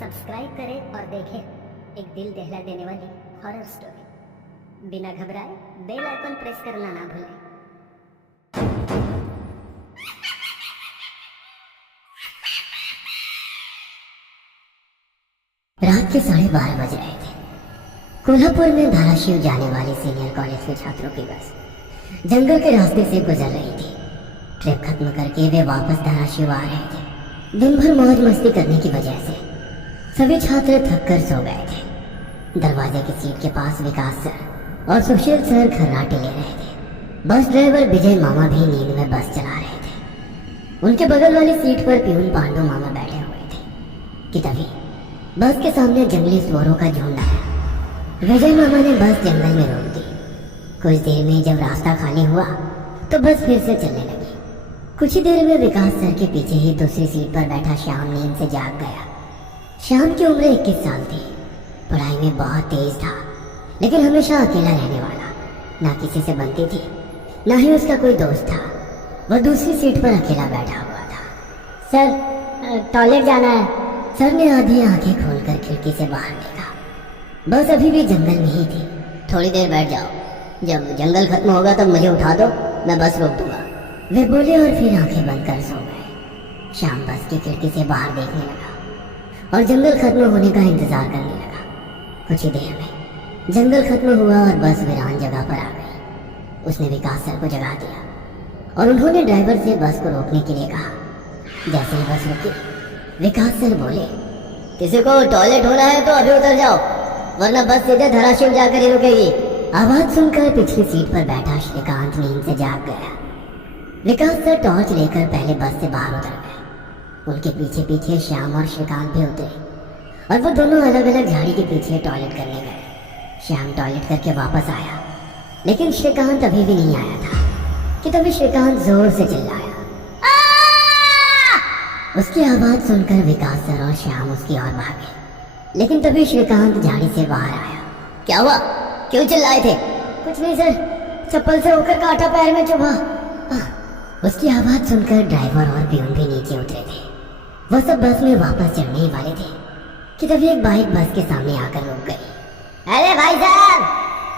Subscribe करें और देखें एक दिल दहला देने वाली हॉरर स्टोरी। बिना घबराए बेल आइकन प्रेस करना ना भूलें। रात के 12:30 बज रहे थे। कोल्हापुर में धाराशिव जाने वाली सीनियर कॉलेज के छात्रों की बस जंगल के रास्ते से गुजर रही थी। ट्रिप खत्म करके वे वापस धाराशिव आ रहे थे। दिन भर मौज मस्ती करने की वजह से सभी छात्र थक कर सो गए थे। दरवाजे की सीट के पास विकास सर और सुशील सर खर्राटे ले रहे थे। बस ड्राइवर विजय मामा भी नींद में बस चला रहे थे। उनके बगल वाली सीट पर प्यून पांडु मामा बैठे हुए थे कि तभी बस के सामने जंगली सुअरों का झुंड आया। विजय मामा ने बस जंगल में रोक दी। कुछ देर में जब रास्ता खाली हुआ तो बस फिर से चलने लगी। कुछ ही देर में विकास सर के पीछे ही दूसरी सीट पर बैठा श्याम नींद से जाग गया। श्याम की उम्र 21 साल थी। पढ़ाई में बहुत तेज था, लेकिन हमेशा अकेला रहने वाला। ना किसी से बनती थी, ना ही उसका कोई दोस्त था। वह दूसरी सीट पर अकेला बैठा हुआ था। सर, टॉयलेट जाना है। सर ने आधी आंखें खोलकर खिड़की से बाहर देखा। बस अभी भी जंगल में ही थी। थोड़ी देर बैठ जाओ, जब जंगल खत्म होगा तब मुझे उठा दो, मैं बस रोक दूंगा। वे बोले और फिर आंखें बंद कर सो गए। श्याम बस की खिड़की से बाहर देखने लगा और जंगल खत्म होने का इंतजार करने लगा। कुछ ही देर में जंगल खत्म हुआ और बस वीरान जगह पर आ गई। उसने विकास सर को जगा दिया और उन्होंने ड्राइवर से बस को रोकने के लिए कहा। जैसे ही बस रुकी, विकास सर बोले, किसी को टॉयलेट होना है तो अभी उतर जाओ, वरना बस सीधे धाराशिव जाकर ही रुकेगी। आवाज सुनकर पिछली सीट पर बैठा श्रीकांत नींद से जाग गया। विकास सर टॉर्च लेकर पहले बस से बाहर उतर गए। उनके पीछे पीछे श्याम और श्रीकांत भी उतरे और वो दोनों अलग अलग झाड़ी के पीछे टॉयलेट करने गए। श्याम टॉयलेट करके वापस आया, लेकिन श्रीकांत अभी भी नहीं आया था कि तभी श्रीकांत जोर से चिल्लाया। उसकी आवाज सुनकर विकास सर और श्याम उसकी ओर भागे, लेकिन तभी श्रीकांत झाड़ी से बाहर आया। क्या हुआ, क्यों चिल्लाए थे? कुछ नहीं सर, चप्पल से होकर कांटा पैर में चुभा। उसकी आवाज सुनकर ड्राइवर और प्यून भी नीचे उतरे थे। वो सब बस में वापस चढ़ने ही वाले थे कि तभी एक बाइक बस के सामने आकर रुक गई। अरे भाई साहब,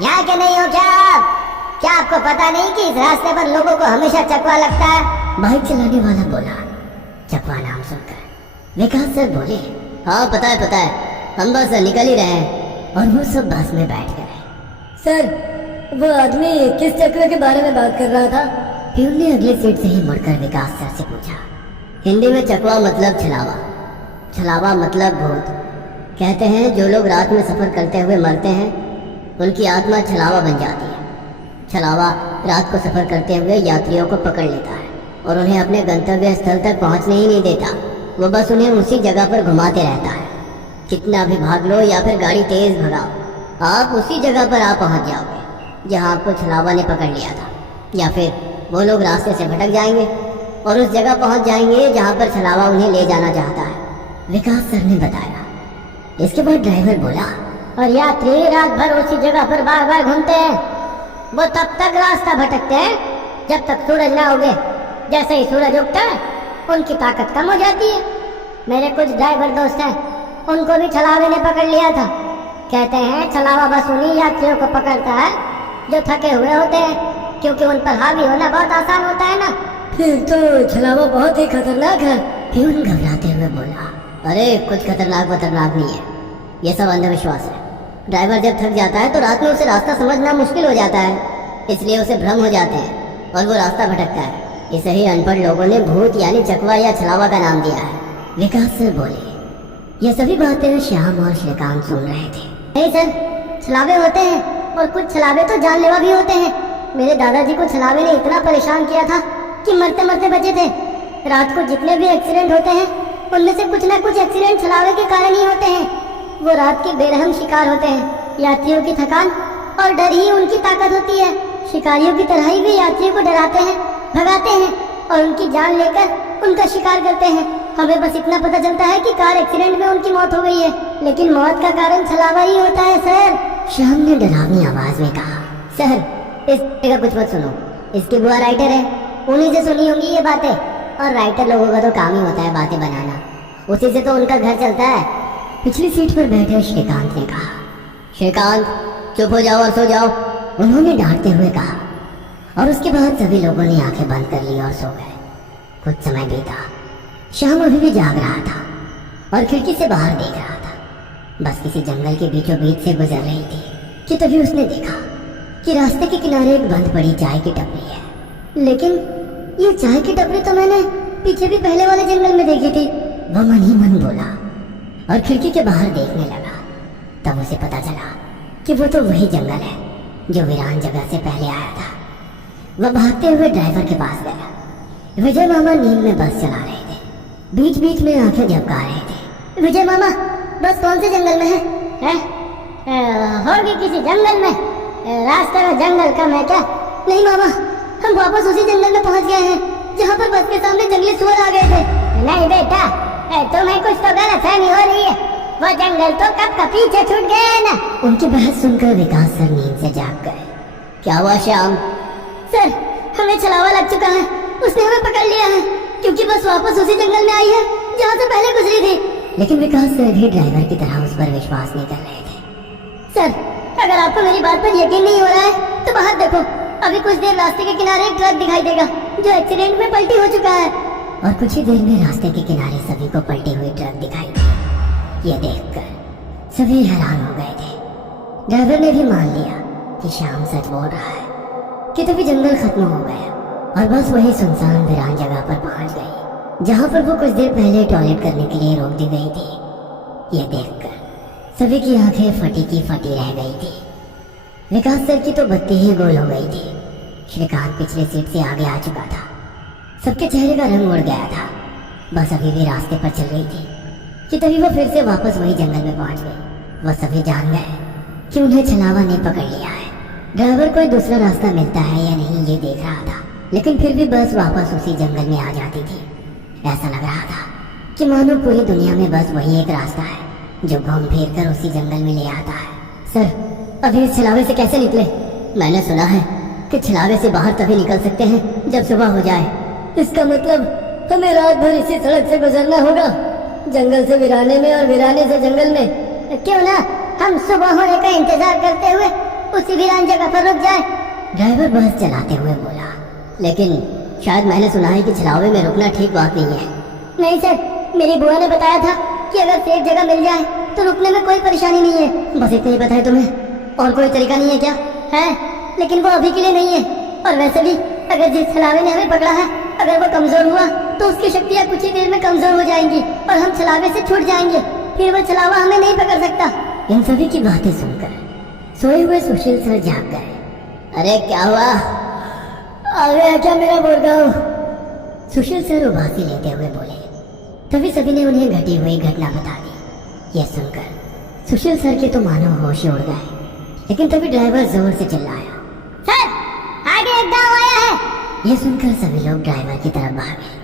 यहाँ के नहीं हो क्या आपको पता नहीं कि इस रास्ते पर लोगों को हमेशा चकवा लगता है? बाइक चलाने वाला बोला। चकवा नाम सुनकर विकास सर बोले, हाँ पता है, हम बस निकल ही रहे हैं। और वो सब बस में बैठ गए। सर, वो आदमी किस चकवे के बारे में बात कर रहा था? प्यून ने अगली सीट से ही मुड़कर विकास सर से पूछा। हिंदी में चकवा मतलब छलावा, छलावा मतलब भूत। कहते हैं जो लोग रात में सफर करते हुए मरते हैं उनकी आत्मा छलावा बन जाती है। छलावा रात को सफर करते हुए यात्रियों को पकड़ लेता है और उन्हें अपने गंतव्य स्थल तक पहुंचने ही नहीं देता। वो बस उन्हें उसी जगह पर घुमाते रहता है। कितना भी भाग लो या फिर गाड़ी तेज भगाओ, आप उसी जगह पर आप पहुंच जाओगे जहां आपको छलावा ने पकड़ लिया था। या फिर वो लोग रास्ते से भटक जाएंगे और उस जगह पहुंच जाएंगे जहां पर छलावा उन्हें ले जाना चाहता है, विकास सर ने बताया। इसके बाद ड्राइवर बोला, और यात्री रात भर उसी जगह पर बार बार घूमते हैं। वो तब तक रास्ता भटकते हैं जब तक सूरज ना उगे। जैसे ही सूरज उगता है उनकी ताकत कम हो जाती है। मेरे कुछ ड्राइवर दोस्त हैं, उनको भी छलावे ने पकड़ लिया था। कहते हैं छलावा बस उन्हीं यात्रियों को पकड़ता है जो थके हुए होते हैं, क्योंकि उन पर हावी होना बहुत आसान होता है ना। फिर तो छलावा बहुत ही खतरनाक है। प्यून घबराते हुए बोला, अरे कुछ खतरनाक नहीं है, ये सब अंधविश्वास है। ड्राइवर जब थक जाता है तो रात में उसे रास्ता समझना मुश्किल हो जाता है, इसलिए उसे भ्रम हो जाते हैं और वो रास्ता भटकता है। इसे ही अनपढ़ लोगों ने भूत यानी चकवा या छलावा का नाम दिया है। विकास सर बोले। ये सभी बातें श्याम और श्रीकांत सुन रहे थे। नहीं सर, छलावे होते हैं और कुछ छलावे तो जानलेवा भी होते हैं। मेरे दादाजी को छलावे ने इतना परेशान किया था कि मरते मरते बचे थे। रात को जितने भी एक्सीडेंट होते हैं उनमें से कुछ न कुछ एक्सीडेंट छलावे के कारण ही होते हैं। वो रात के बेरहम शिकार होते हैं। यात्रियों की थकान और डर ही उनकी ताकत होती है। शिकारियों की तरह ही वे यात्रियों को डराते हैं, भगाते हैं और उनकी जान लेकर उनका शिकार करते हैं। हमें बस इतना पता चलता है कि कार एक्सीडेंट में उनकी मौत हो गई है, लेकिन मौत का कारण छलावा ही होता है सर। श्याम ने डरावनी आवाज में कहा। सर, इस का कुछ मत सुनो, इसकी बुआ राइटर है, उन्हीं से सुनी होंगी ये बातें। और राइटर लोगों का तो काम ही होता है बातें बनाना, उसी से तो उनका घर चलता है। पिछली सीट पर बैठे श्रीकांत ने कहा, श्रीकांत चुप हो जाओ और सो जाओ। उन्होंने डांटते हुए कहा और उसके बाद सभी लोगों ने आंखें बंद कर ली और सो गए। कुछ समय बीता। श्याम अभी भी जाग रहा था और खिड़की से बाहर देख रहा था। बस किसी जंगल के बीचों बीच से गुजर रही थी कि तभी उसने देखा कि रास्ते के किनारे एक बंद पड़ी चाय की टपरी है। लेकिन ये चाय की टपरी तो मैंने पीछे भी पहले वाले जंगल में देखी थी। वह मन ही मन बोला और खिड़की के बाहर देखने लगा। तब उसे पता चला कि वो तो वही जंगल है जो वीरान जगह से पहले आया था। वह भागते हुए ड्राइवर के पास गया। विजय मामा नींद में बस चला रहे थे। बीच बीच में आंखें झपका रहे थे। विजय मामा, बस कौन से जंगल में है? होगी किसी जंगल में। रास्ते में जंगल कम है क्या? नहीं मामा, हम वापस उसी जंगल में पहुंच गए हैं जहाँ पर बस के सामने जंगली सुअर आ गए थे। नहीं बेटा, तुम्हें कुछ तो गलतफहमी हो रही है। वो जंगल तो कब का पीछे छूट गए हैं ना। उनकी बहस सुनकर विकास सर नींद से जाग गए। क्या हुआ श्याम? सर, हमें छलावा लग चुका है। उसने हमें पकड़ लिया है क्योंकि बस वापस उसी जंगल में आई है जहाँ से पहले गुजरी थी। लेकिन विकास सर भी ड्राइवर की तरह उस पर विश्वास नहीं कर रहे थे। सर, अगर आपको मेरी बात पर यकीन नहीं हो रहा है तो बाहर देखो। अभी कुछ देर रास्ते के किनारे एक ट्रक दिखाई देगा जो एक्सीडेंट में पलटी हो चुका है। और कुछ ही देर में रास्ते के किनारे सभी को पलटी हुई ट्रक दिखाई दी। ये देखकर सभी हैरान हो गए थे। ड्राइवर ने भी मान लिया कि श्याम सच बोल रहा है कि तभी जंगल खत्म हो गया और बस वही सुनसान वीरान जगह पर पहुंच गई जहां पर वो कुछ देर पहले टॉयलेट करने के लिए रोक दी गई थी। ये देखकर सभी की आंखें फटी की फटी रह गई थी। विकास सर की तो बत्ती ही गोल हो गई थी। श्रीकांत पिछली सीट से आगे आ चुका था। सबके चेहरे का रंग उड़ गया था। बस अभी भी रास्ते पर चल रही थी कि तभी वो फिर से वापस वही जंगल में पहुंच गई। वो सभी जान गए कि उन्हें छलावा ने पकड़ लिया है। ड्राइवर कोई दूसरा रास्ता मिलता है या नहीं ये देख रहा था, लेकिन फिर भी बस वापस उसी जंगल में आ जाती थी। ऐसा लग रहा था कि मानो पूरी दुनिया में बस वही एक रास्ता है जो घूम फिर कर उसी जंगल में ले आता है। सर, अभी इस छलावे से कैसे निकले? मैंने सुना है कि छलावे से बाहर तभी निकल सकते हैं जब सुबह हो जाए। इसका मतलब हमें रात भर इसी सड़क से गुजरना होगा, जंगल से वीराने में और वीराने से जंगल में। क्यों ना हम सुबह होने का इंतजार करते हुए उसी वीरान जगह पर रुक जाए। ड्राइवर बस चलाते हुए बोला। लेकिन शायद मैंने सुना है कि छलावे में रुकना ठीक बात नहीं है। नहीं सर, मेरी बुआ ने बताया था कि अगर सेफ जगह मिल जाए तो रुकने में कोई परेशानी नहीं है। बस इतना ही पता है तुम्हें? और कोई तरीका नहीं है क्या? है, लेकिन वो अभी के लिए नहीं है। और वैसे भी अगर जिस छलावे ने हमें पकड़ा है अगर वो कमजोर हुआ तो उसकी शक्तियाँ कुछ ही देर में कमजोर हो जाएंगी और हम छलावे से छूट जाएंगे। फिर वो छलावा हमें नहीं पकड़ सकता। इन सभी की बातें सुनकर सोए हुए सुशील सर जाग गए। अरे क्या हुआ? आ गया क्या मेरा बोरगांव? सुशील सर उबासी लेते हुए बोले। तभी सभी ने उन्हें घटी हुई घटना बता दी। यह सुनकर सुशील सर के तो मानो होश उड़ गए। लेकिन तभी ड्राइवर जोर से चिल्लाया, सर, आगे एक गांव आया है। यह सुनकर सभी लोग ड्राइवर की तरफ भागे।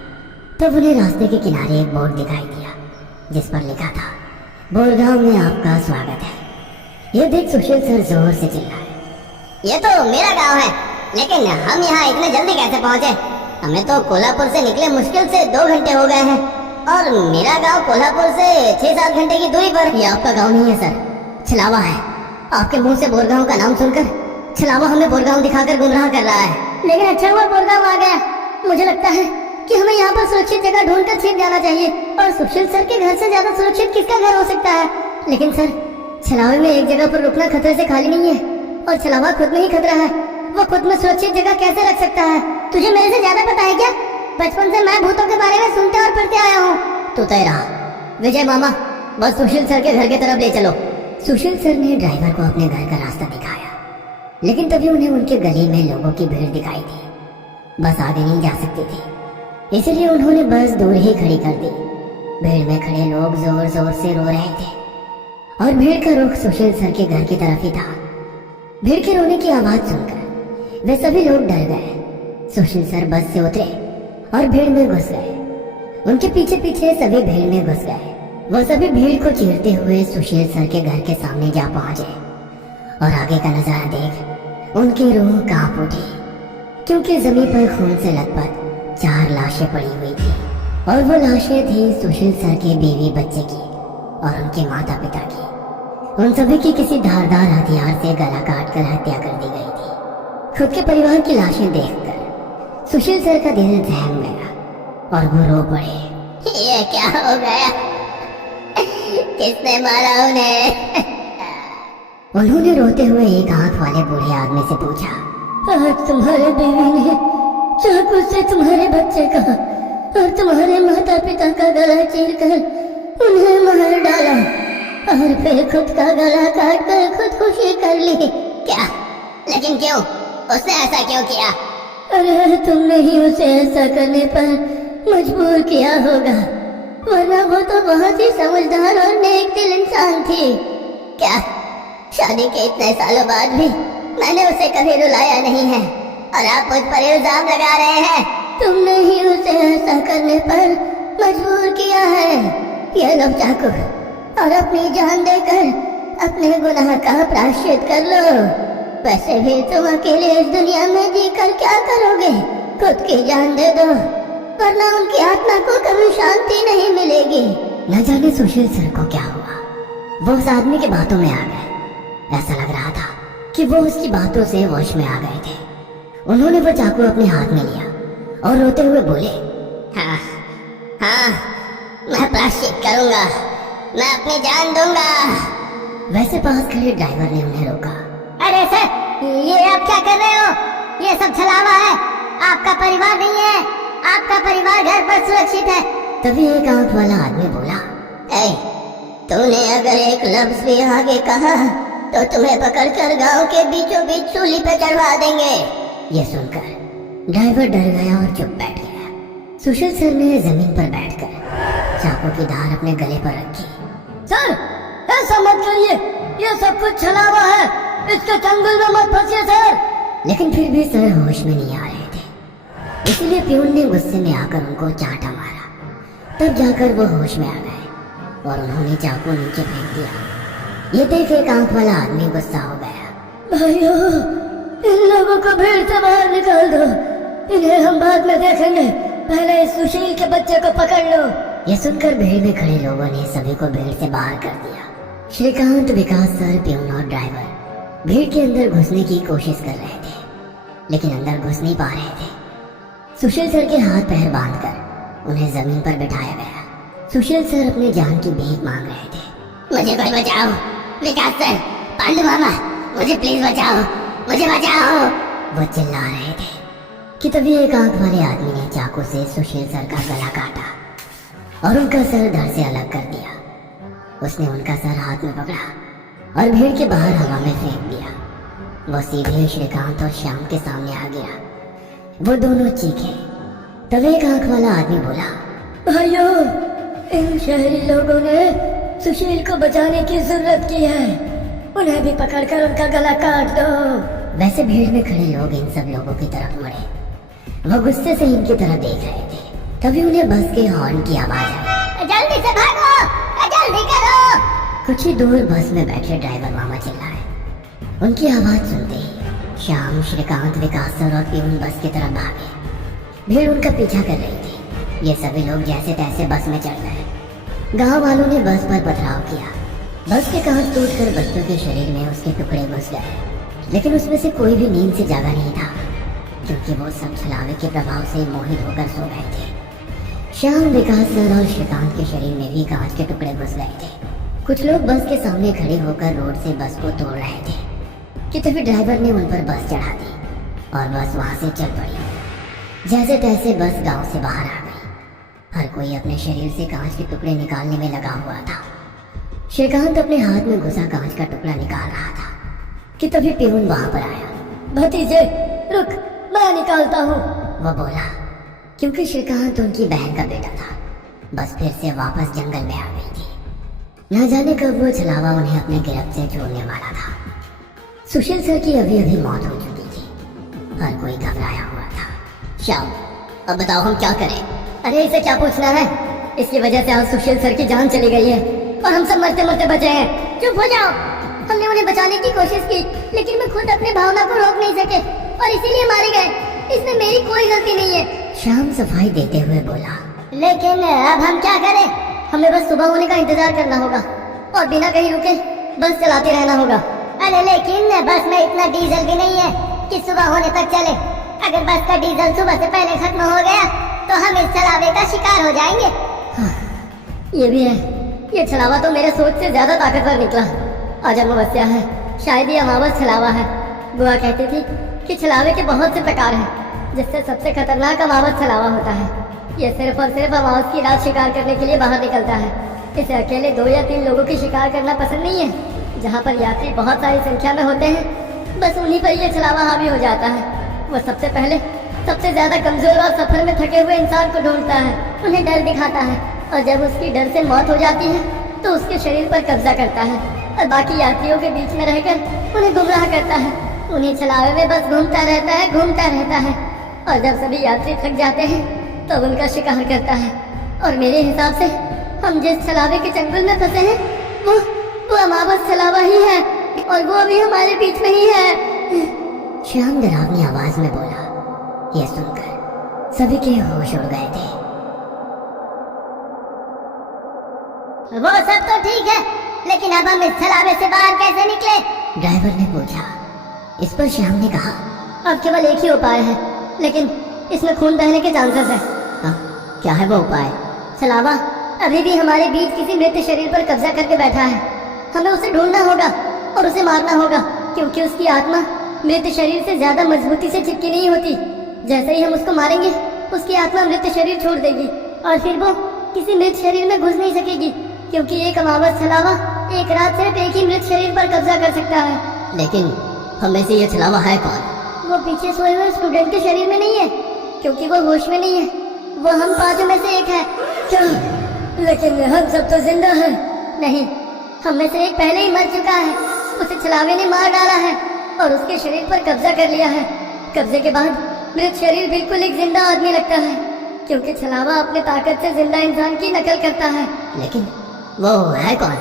तब उन्हें रास्ते के किनारे एक बोर्ड दिखाई दिया जिस पर लिखा था, बोरगांव में आपका स्वागत है। यह देख सुशील सर जोर से चिल्लाए, ये तो मेरा गांव है, लेकिन हम यहाँ इतने जल्दी कैसे पहुँचे? हमें तो कोल्हापुर से निकले मुश्किल से 2 घंटे हो गए हैं और मेरा गांव कोल्हापुर से 6-7 घंटे की दूरी पर। यह आपका गांव नहीं है सर, छलावा है। आपके मुंह से बोरगांव का नाम सुनकर छलावा हमें बोरगांव दिखाकर गुमराह कर रहा है। लेकिन अच्छा हुआ बोरगांव आ गया। मुझे लगता है कि हमें यहाँ पर सुरक्षित जगह ढूंढकर छिप जाना चाहिए। और सुशील सर के घर से ज्यादा सुरक्षित किसका घर हो सकता है? लेकिन सर, छलावे में एक जगह पर रुकना खतरे से खाली नहीं है और छलावा खुद में ही खतरा है। वो खुद में सुरक्षित जगह कैसे रख सकता है? तुझे मेरे से ज्यादा पता है क्या? बचपन से मैं भूतों के बारे में सुनते और पढ़ते आया हूँ। तो तय रहा। विजय मामा, बस सुशील सर के घर की तरफ ले चलो। सुशील सर ने ड्राइवर को अपने घर का रास्ता दिखाया, लेकिन तभी उन्हें उनके गली में लोगों की भीड़ दिखाई दी। बस आगे नहीं जा सकती थी, इसलिए उन्होंने बस दूर ही खड़ी कर दी। भीड़ में खड़े लोग जोर जोर से रो रहे थे और भीड़ का रुख सुशील सर के घर की तरफ ही था। भीड़ के रोने की आवाज सुनकर वे सभी लोग डर गए। सुशील सर बस से उतरे और भीड़ में घुस गए। उनके पीछे पीछे सभी भीड़ में घुस गए। वो सभी भीड़ को चीरते हुए सुशील सर के घर के सामने जा पहुंचे और आगे का नजारा देख उनकी रूह कांप उठी, क्योंकि जमीन पर खून से लथपथ 4 लाशें पड़ी हुई थी और वो लाशें थी सुशील सर के बीवी बच्चे की और उनके माता पिता की, उन सभी की किसी धारदार हथियार से गला काट कर हत्या कर दी गई थी। खुद के परिवार की लाशें देखकर सुशील सर का दिल दहम गया और वो रो पड़े। ये क्या हो गया? किसने मारा उन्हें? उन्होंने रोते हुए एक आंख वाले बूढ़े आदमी से पूछा। आज तुम्हारे बीवी ने चाकू से तुम्हारे बच्चे का और तुम्हारे माता पिता का गला चीर कर उन्हें मार डाला और फिर खुद का गला काट कर खुदकुशी कर ली। क्या? लेकिन क्यों? उसने ऐसा क्यों किया? अरे तुमने ही उसे ऐसा करने पर मजबूर किया होगा, वरना वो तो बहुत ही समझदार और नेक दिल इंसान थी। क्या? शादी के इतने सालों बाद भी मैंने उसे कभी रुलाया नहीं है और आप मुझ पर इल्जाम लगा रहे हैं? तुमने ही उसे ऐसा करने पर मजबूर किया है। ये लो चाकू और अपनी जान देकर अपने गुनाह का प्रायश्चित कर लो। वैसे भी तुम अकेले इस दुनिया में जीकर क्या करोगे? खुद की जान दे दो, वरना उनकी आत्मा को कभी शांति नहीं मिलेगी। न जाने सुशील सर को क्या हुआ, वो उस आदमी की बातों में आ गए। ऐसा लग रहा था कि वो उसकी बातों से वश में आ गए थे। उन्होंने वो चाकू अपने हाथ में लिया और रोते हुए बोले, हाँ हाँ, मैं प्रायश्चित करूंगा, मैं अपनी जान दूंगा। वैसे पास खड़े ड्राइवर ने उन्हें रोका। अरे सर, ये आप क्या कर रहे हो? ये सब छलावा है, आपका परिवार नहीं है, आपका परिवार घर पर सुरक्षित है। तभी एक आंख वाला आदमी बोला, ए, तूने अगर एक लफ्ज भी आगे कहा तो तुम्हें पकड़कर गांव के बीचों बीच सूली पे चढ़वा देंगे। ये सुनकर ड्राइवर डर गया और चुप बैठ गया। सुशील सर ने जमीन पर बैठकर चाकू की धार अपने गले पर रखी। सर ऐसा मत करिए, ये सब कुछ छलावा है, इसके चंगुल में मत फंसिए सर। लेकिन फिर भी सर होश में नहीं आ रहे थे, इसलिए प्यून ने गुस्से में आकर उनको चांटा मारा। तब जाकर वो होश में आ गए और उन्होंने चाकू नीचे फेंक दिया। ये देख एक आंख वाला आदमी गुस्सा हो गया। भाइयों, इन लोगों को भीड़ से बाहर निकाल दो, इन्हें हम बाद में देखेंगे, पहले इस सुशील के बच्चे को पकड़ लो। ये सुनकर भीड़ में खड़े लोगों ने सभी को भीड़ से बाहर कर दिया। श्रीकांत, विकास सर, प्यून और ड्राइवर भीड़ के अंदर घुसने की कोशिश कर रहे थे, लेकिन अंदर घुस नहीं पा रहे थे। सुशील सर के हाथ पैर बांधकर उन्हें जमीन पर बिठाया गया। सुशील सर अपनी जान की भीख मांग रहे थे। मुझे कोई बचाओ, विकास सर, पांडु मामा, मुझे प्लीज बचाओ, मुझे बचाओ। वो चिल्ला रहे थे कि तभी एक आंख वाले आदमी ने चाकू से सुशील सर का गला काटा और उनका सर धड़ से अलग कर दिया। उसने उनका सर हाथ में पकड़ा और भीड़ के बाहर हवा में फेंक दिया। वो सीधे श्रीकांत और श्याम के सामने आ गया। वो दोनों चीखे। तब एक आंख वाला आदमी बोला, भाइयों, इन शहरी लोगों ने सुशील को बचाने की जरूरत की है, उन्हें भी पकड़कर उनका गला काट दो। वैसे भीड़ में खड़े लोग इन सब लोगों की तरफ मुड़े। वो गुस्से से इनकी तरफ देख रहे थे। तभी उन्हें बस के हॉर्न की आवाज आई। जल्दी से भागो, जल्दी करो। कुछ ही दूर बस में बैठे ड्राइवर मामा चिल्लाए। उनकी आवाज सुनते ही श्याम, श्रीकांत, विकास सर और प्यून बस की तरफ भागे। भीड़ उनका पीछा कर रही थी। ये सभी लोग जैसे तैसे बस में चढ़ गए। गांव वालों ने बस पर पथराव किया। बस के कांच टूटकर बच्चों के शरीर में उसके टुकड़े घुस गए, लेकिन उसमें से कोई भी नींद से जागा नहीं था, क्योंकि वो सब छलावे के प्रभाव से मोहित होकर सो गए थे। श्याम, विकास सर और श्रीकांत के शरीर में भी कांच के टुकड़े घुस गए थे। कुछ लोग बस के सामने खड़े होकर रोड से बस को तोड़ रहे थे कि तभी ड्राइवर ने उन पर बस चढ़ा दी और बस वहां से चल पड़ी। जैसे तैसे बस गांव से बाहर आ गई। हर कोई अपने शरीर से कांच के टुकड़े निकालने में लगा हुआ था। श्रीकांत अपने हाथ में घुसा कांच का टुकड़ा निकाल रहा था कि तभी प्यून वहां पर आया। भतीजे रुक, मैं निकालता हूँ, वो बोला, क्योंकि श्रीकांत उनकी बहन का बेटा था। बस फिर से वापस जंगल में आ गई थी। न जाने कब वो छलावा उन्हें अपने गिरफ्त से छोड़ने वाला था। सुशील सर की अभी अभी मौत हो चुकी थी। हर कोई घबराया हुआ था। श्याम, अब बताओ हम क्या करें? अरे इसे क्या पूछना है, इसकी वजह से आज सुशील सर की जान चली गई है और हम सब मरते मरते बचे हैं। चुप हो जाओ। हमने उन्हें बचाने की कोशिश की, लेकिन मैं खुद अपने भावना को रोक नहीं सके और इसीलिए मारे गए। इसमें मेरी कोई गलती नहीं है। श्याम सफाई देते हुए बोला, लेकिन अब हम क्या करें? हमें बस सुबह होने का इंतजार करना होगा। और बिना कहीं रुके बस चलाते रहना होगा। अरे लेकिन बस में इतना डीजल भी नहीं है कि सुबह होने तक चले। अगर बस का डीजल सुबह से पहले खत्म हो गया तो हम इस छलावे का शिकार हो जाएंगे। ये भी है, ये छलावा तो मेरे सोच से ज्यादा ताकतवर निकला। आज अमावस्या है, शायद ये अमावस छलावा है। बुआ कहती थी कि छलावे के बहुत से प्रकार हैं, जिससे सबसे खतरनाक अमावस छलावा होता है। ये सिर्फ और सिर्फ अमावस की रात शिकार करने के लिए बाहर निकलता है। इसे अकेले 2 या 3 लोगों की शिकार करना पसंद नहीं है। जहाँ पर यात्री बहुत सारी संख्या में होते हैं, बस उन्हीं पर यह छलावा हावी हो जाता है। वो सबसे पहले सबसे ज्यादा कमजोर और सफर में थके हुए इंसान को ढूंढता है, उन्हें डर दिखाता है, और जब उसकी डर से मौत हो जाती है तो उसके शरीर पर कब्जा करता है और बाकी यात्रियों के बीच में रहकर उन्हें गुमराह करता है। उन्हें छलावे में बस घूमता रहता है और जब सभी यात्री थक जाते हैं तब उनका शिकार करता है। और मेरे हिसाब से हम जिस छलावे के चंगुल में फंसे हैं वो अमावस छलावा ही है, और वो अभी हमारे बीच में ही है। श्याम डरावनी आवाज में बोला। यह सुनकर सभी के होश उड़ गए थे। वो सब तो ठीक है, लेकिन अब हम इस छलावे से बाहर कैसे निकले? ड्राइवर ने पूछा। इस पर श्याम ने कहा, अब केवल एक ही उपाय है, लेकिन इसमें खून बहने के चांसेस है। क्या है वो उपाय? छलावा अभी भी हमारे बीच किसी मृत शरीर पर कब्जा करके बैठा है। हमें उसे ढूंढना होगा और उसे मारना होगा, क्योंकि उसकी आत्मा मृत शरीर से ज्यादा मजबूती से चिपकी नहीं होती। जैसे ही हम उसको मारेंगे उसकी आत्मा मृत शरीर छोड़ देगी और फिर वो किसी मृत शरीर में घुस नहीं सकेगी, क्योंकि एक अमावस छलावा एक रात सिर्फ एक ही मृत शरीर पर कब्जा कर सकता है। लेकिन हम में से ये छलावा है कौन? वो पीछे सोए हुए स्टूडेंट के शरीर में नहीं है, क्योंकि वो होश में नहीं है। वो हम 5 में से एक है। क्या? लेकिन हम सब तो जिंदा हैं। नहीं, हम में से एक पहले ही मर चुका है। उसे छलावे ने मार डाला है और उसके शरीर पर कब्जा कर लिया है। कब्जे के बाद मृत शरीर बिल्कुल एक जिंदा आदमी लगता है, क्योंकि छलावा अपने ताकत से जिंदा इंसान की नकल करता है। लेकिन वो है कौन?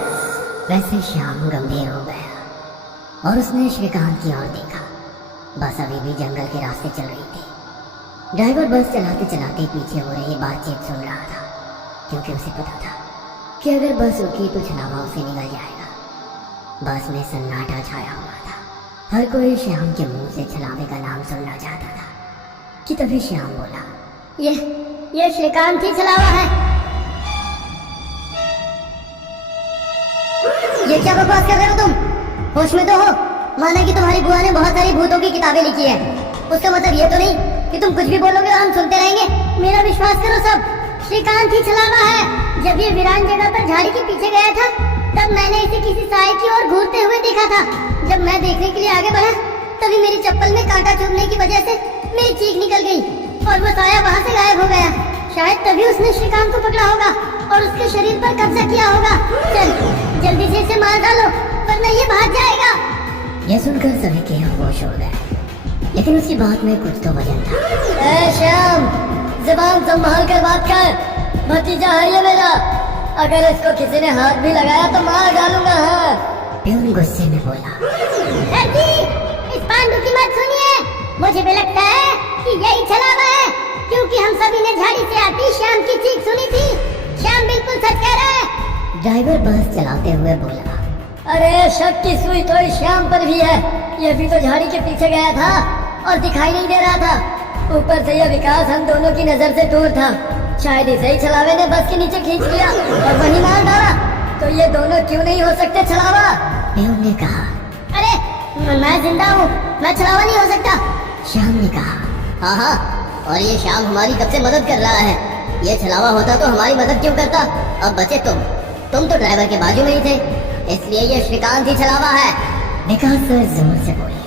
वैसे श्याम गंभीर हो गया और उसने श्रीकांत की ओर देखा। बस अभी भी जंगल के रास्ते चल रही थी। ड्राइवर बस चलाते चलाते पीछे हो रही बातचीत सुन रहा था, क्योंकि उसे पता था कि अगर बस रुकी तो छलावा उसे निगल जाएगा। बस में सन्नाटा छाया हुआ था। हर कोई श्याम के मुंह से छलावे का नाम सुनना चाहता था कि तभी श्याम बोला, ये श्रीकांत ही छलावा है। ये क्या बकवास कर रहे हो तुम? होश में तो हो? माना कि तुम्हारी बुआ ने बहुत सारी भूतों की किताबें लिखी है, उसका मतलब ये तो नहीं कि तुम कुछ भी बोलोगे और हम सुनते रहेंगे। मेरा विश्वास करो सब, श्रीकांत ही छलावा है। जब ये वीरान जगह पर झाड़ी के पीछे गया था तब मैंने इसे किसी साए की ओर घूरते हुए देखा था। जब मैं देखने के लिए आगे बढ़ा तभी मेरी चप्पल में कांटा चुभने की वजह से मेरी चीख निकल गई और वो साया वहाँ से गायब हो गया। शायद तभी उसने श्रीकांत को पकड़ा होगा और उसके शरीर पर कब्जा किया होगा। चल जल्दी से इसे मार डालो, वरना ये भाग जाएगा। यह सुनकर सभी के होश उड़ गए, लेकिन उसकी बात में कुछ तो वजन था। ए श्याम, जुबान संभाल कर बात कर। भतीजा है ये मेरा, अगर इसको किसी ने हाथ भी लगाया तो मार डालूंगा। हाँ। प्यून गुस्से में बोला, जी, इस पांडु की मत सुनिए। मुझे भी लगता है कि यही छलावा है, क्योंकि हम सभी ने झाड़ी से आती श्याम की चीख सुनी थी। श्याम बिल्कुल सच कह रहा है। ड्राइवर बस चलाते हुए बोला, अरे शक की सुई तो इस श्याम पर भी है। ये भी तो झाड़ी के पीछे गया था और दिखाई नहीं दे रहा था। ऊपर से यह विकास हम दोनों की नजर से दूर था। शायद इसे ही छलावे ने बस के नीचे खींच लिया और वहीं मार डाला। तो ये दोनों क्यों नहीं हो सकते छलावा? प्यून ने कहा। अरे मैं जिंदा हूँ, मैं छलावा नहीं हो सकता। श्याम ने कहा, हाँ, और ये श्याम हमारी कब से मदद कर रहा है। ये छलावा होता तो हमारी मदद क्यों करता? अब बचे तुम तो ड्राइवर के बाजू में ही थे, इसलिए ये श्रीकांत ही छलावा है। विकास सर जोर से बोले,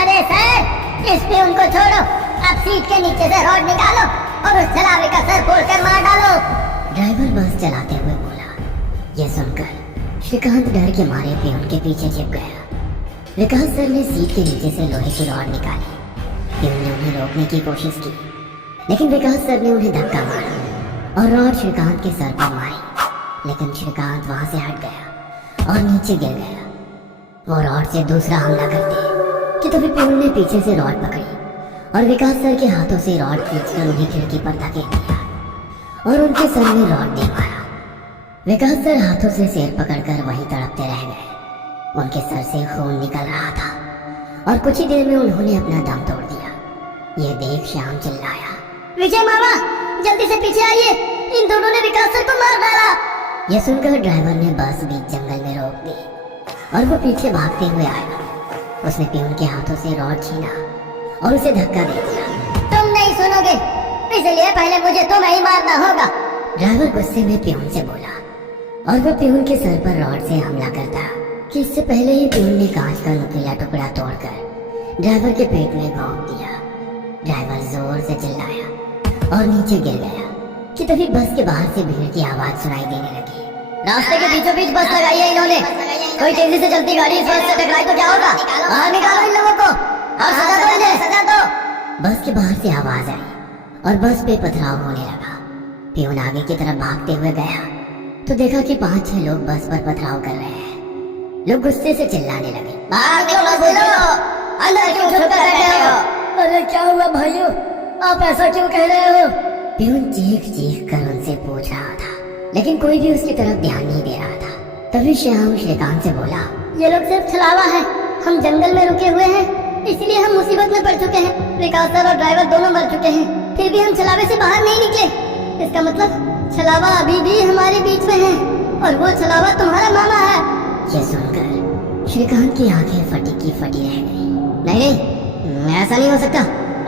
अरे सर, इस प्यून को छोड़ो। अब सीट के नीचे से रॉड निकालो और उस छलावे का सर फोड़कर मार डालो। ड्राइवर बस चलाते हुए बोला। यह सुनकर श्रीकांत डर के मारे प्यून के पीछे छिप गया। विकास सर ने सीट के नीचे से लोहे की रॉड निकाली। प्यून ने उन्हें रोकने की कोशिश की, लेकिन विकास सर ने उन्हें धक्का मारा और रॉड श्रीकांत के सर पर मारी। लेकिन श्रीकांत वहां से हट गया और नीचे गिर गया। वो रॉड से दूसरा हमला करते कि तभी प्यून ने पीछे से रॉड पकड़ी और विकास सर के हाथों से रॉड खींचकर उन्हें खिड़की पर धकेल दिया और उनके सर में रॉड दे मारा। विकास सर हाथों से सिर पकड़कर वहीं तड़पते रह गए। उनके सर से खून निकल रहा था और कुछ ही देर में उन्होंने अपना दम तोड़ दिया। ये देख श्याम चिल्लाया, विजय मामा जल्दी से पीछे आइए, इन दोनों ने विकास सर को मार डाला। यह सुनकर ड्राइवर ने बस बीच जंगल में रोक दी और वो पीछे भागते हुए आया। उसने प्यून के हाथों से रॉड छीना और उसे धक्का दे दिया। तुम नहीं सुनोगे, इसलिए पहले मुझे तुम्हें ही मारना होगा। ड्राइवर गुस्से में प्यून से बोला और वो प्यून के सर पर रॉड से हमला करता कि इससे पहले ही प्यून ने कांच का नुकीला टुकड़ा तोड़कर ड्राइवर के पेट में घोंप दिया। ड्राइवर जोर से चिल्लाया और नीचे गिर गया कि तभी बस के बाहर से भीड़ की आवाज सुनाई देने लगी। रास्ते के बीचों बीच बस लगाई है इन्होंने। कोई तेजी से चलती गाड़ी इस बस से टकराई तो क्या होगा? बाहर निकालो इन लोगों को और सजा दो इन्हें, सजा दो। बस के बाहर से आवाज आई और बस पे पथराव होने लगा। प्यून आगे की तरफ भागते हुए गया तो देखा कि 5-6 लोग बस पर पथराव कर रहे हैं। लोग गुस्से से चिल्लाने लगे, बाहर क्यों मत बोलो, अंदर क्यों छुप कर बैठे हो? अरे क्या हुआ भाइयों, आप ऐसा क्यों कह रहे हो? प्यून चीख चीख कर उनसे पूछ रहा था, लेकिन कोई भी उसकी तरफ ध्यान नहीं दे रहा था। तभी श्याम श्रीकांत से बोला, ये लोग सिर्फ छलावा है, हम जंगल में रुके हुए हैं, इसलिए हम मुसीबत में पड़ चुके हैं। विकास सर और ड्राइवर दोनों मर चुके हैं, फिर भी हम छलावे से बाहर नहीं निकले। इसका मतलब छलावा अभी भी हमारे बीच में है और वो छलावा तुम्हारा मामा है। ये सुनकर श्रीकांत की आंखें फटी की फटी रह गई। नहीं, ऐसा नहीं हो सकता।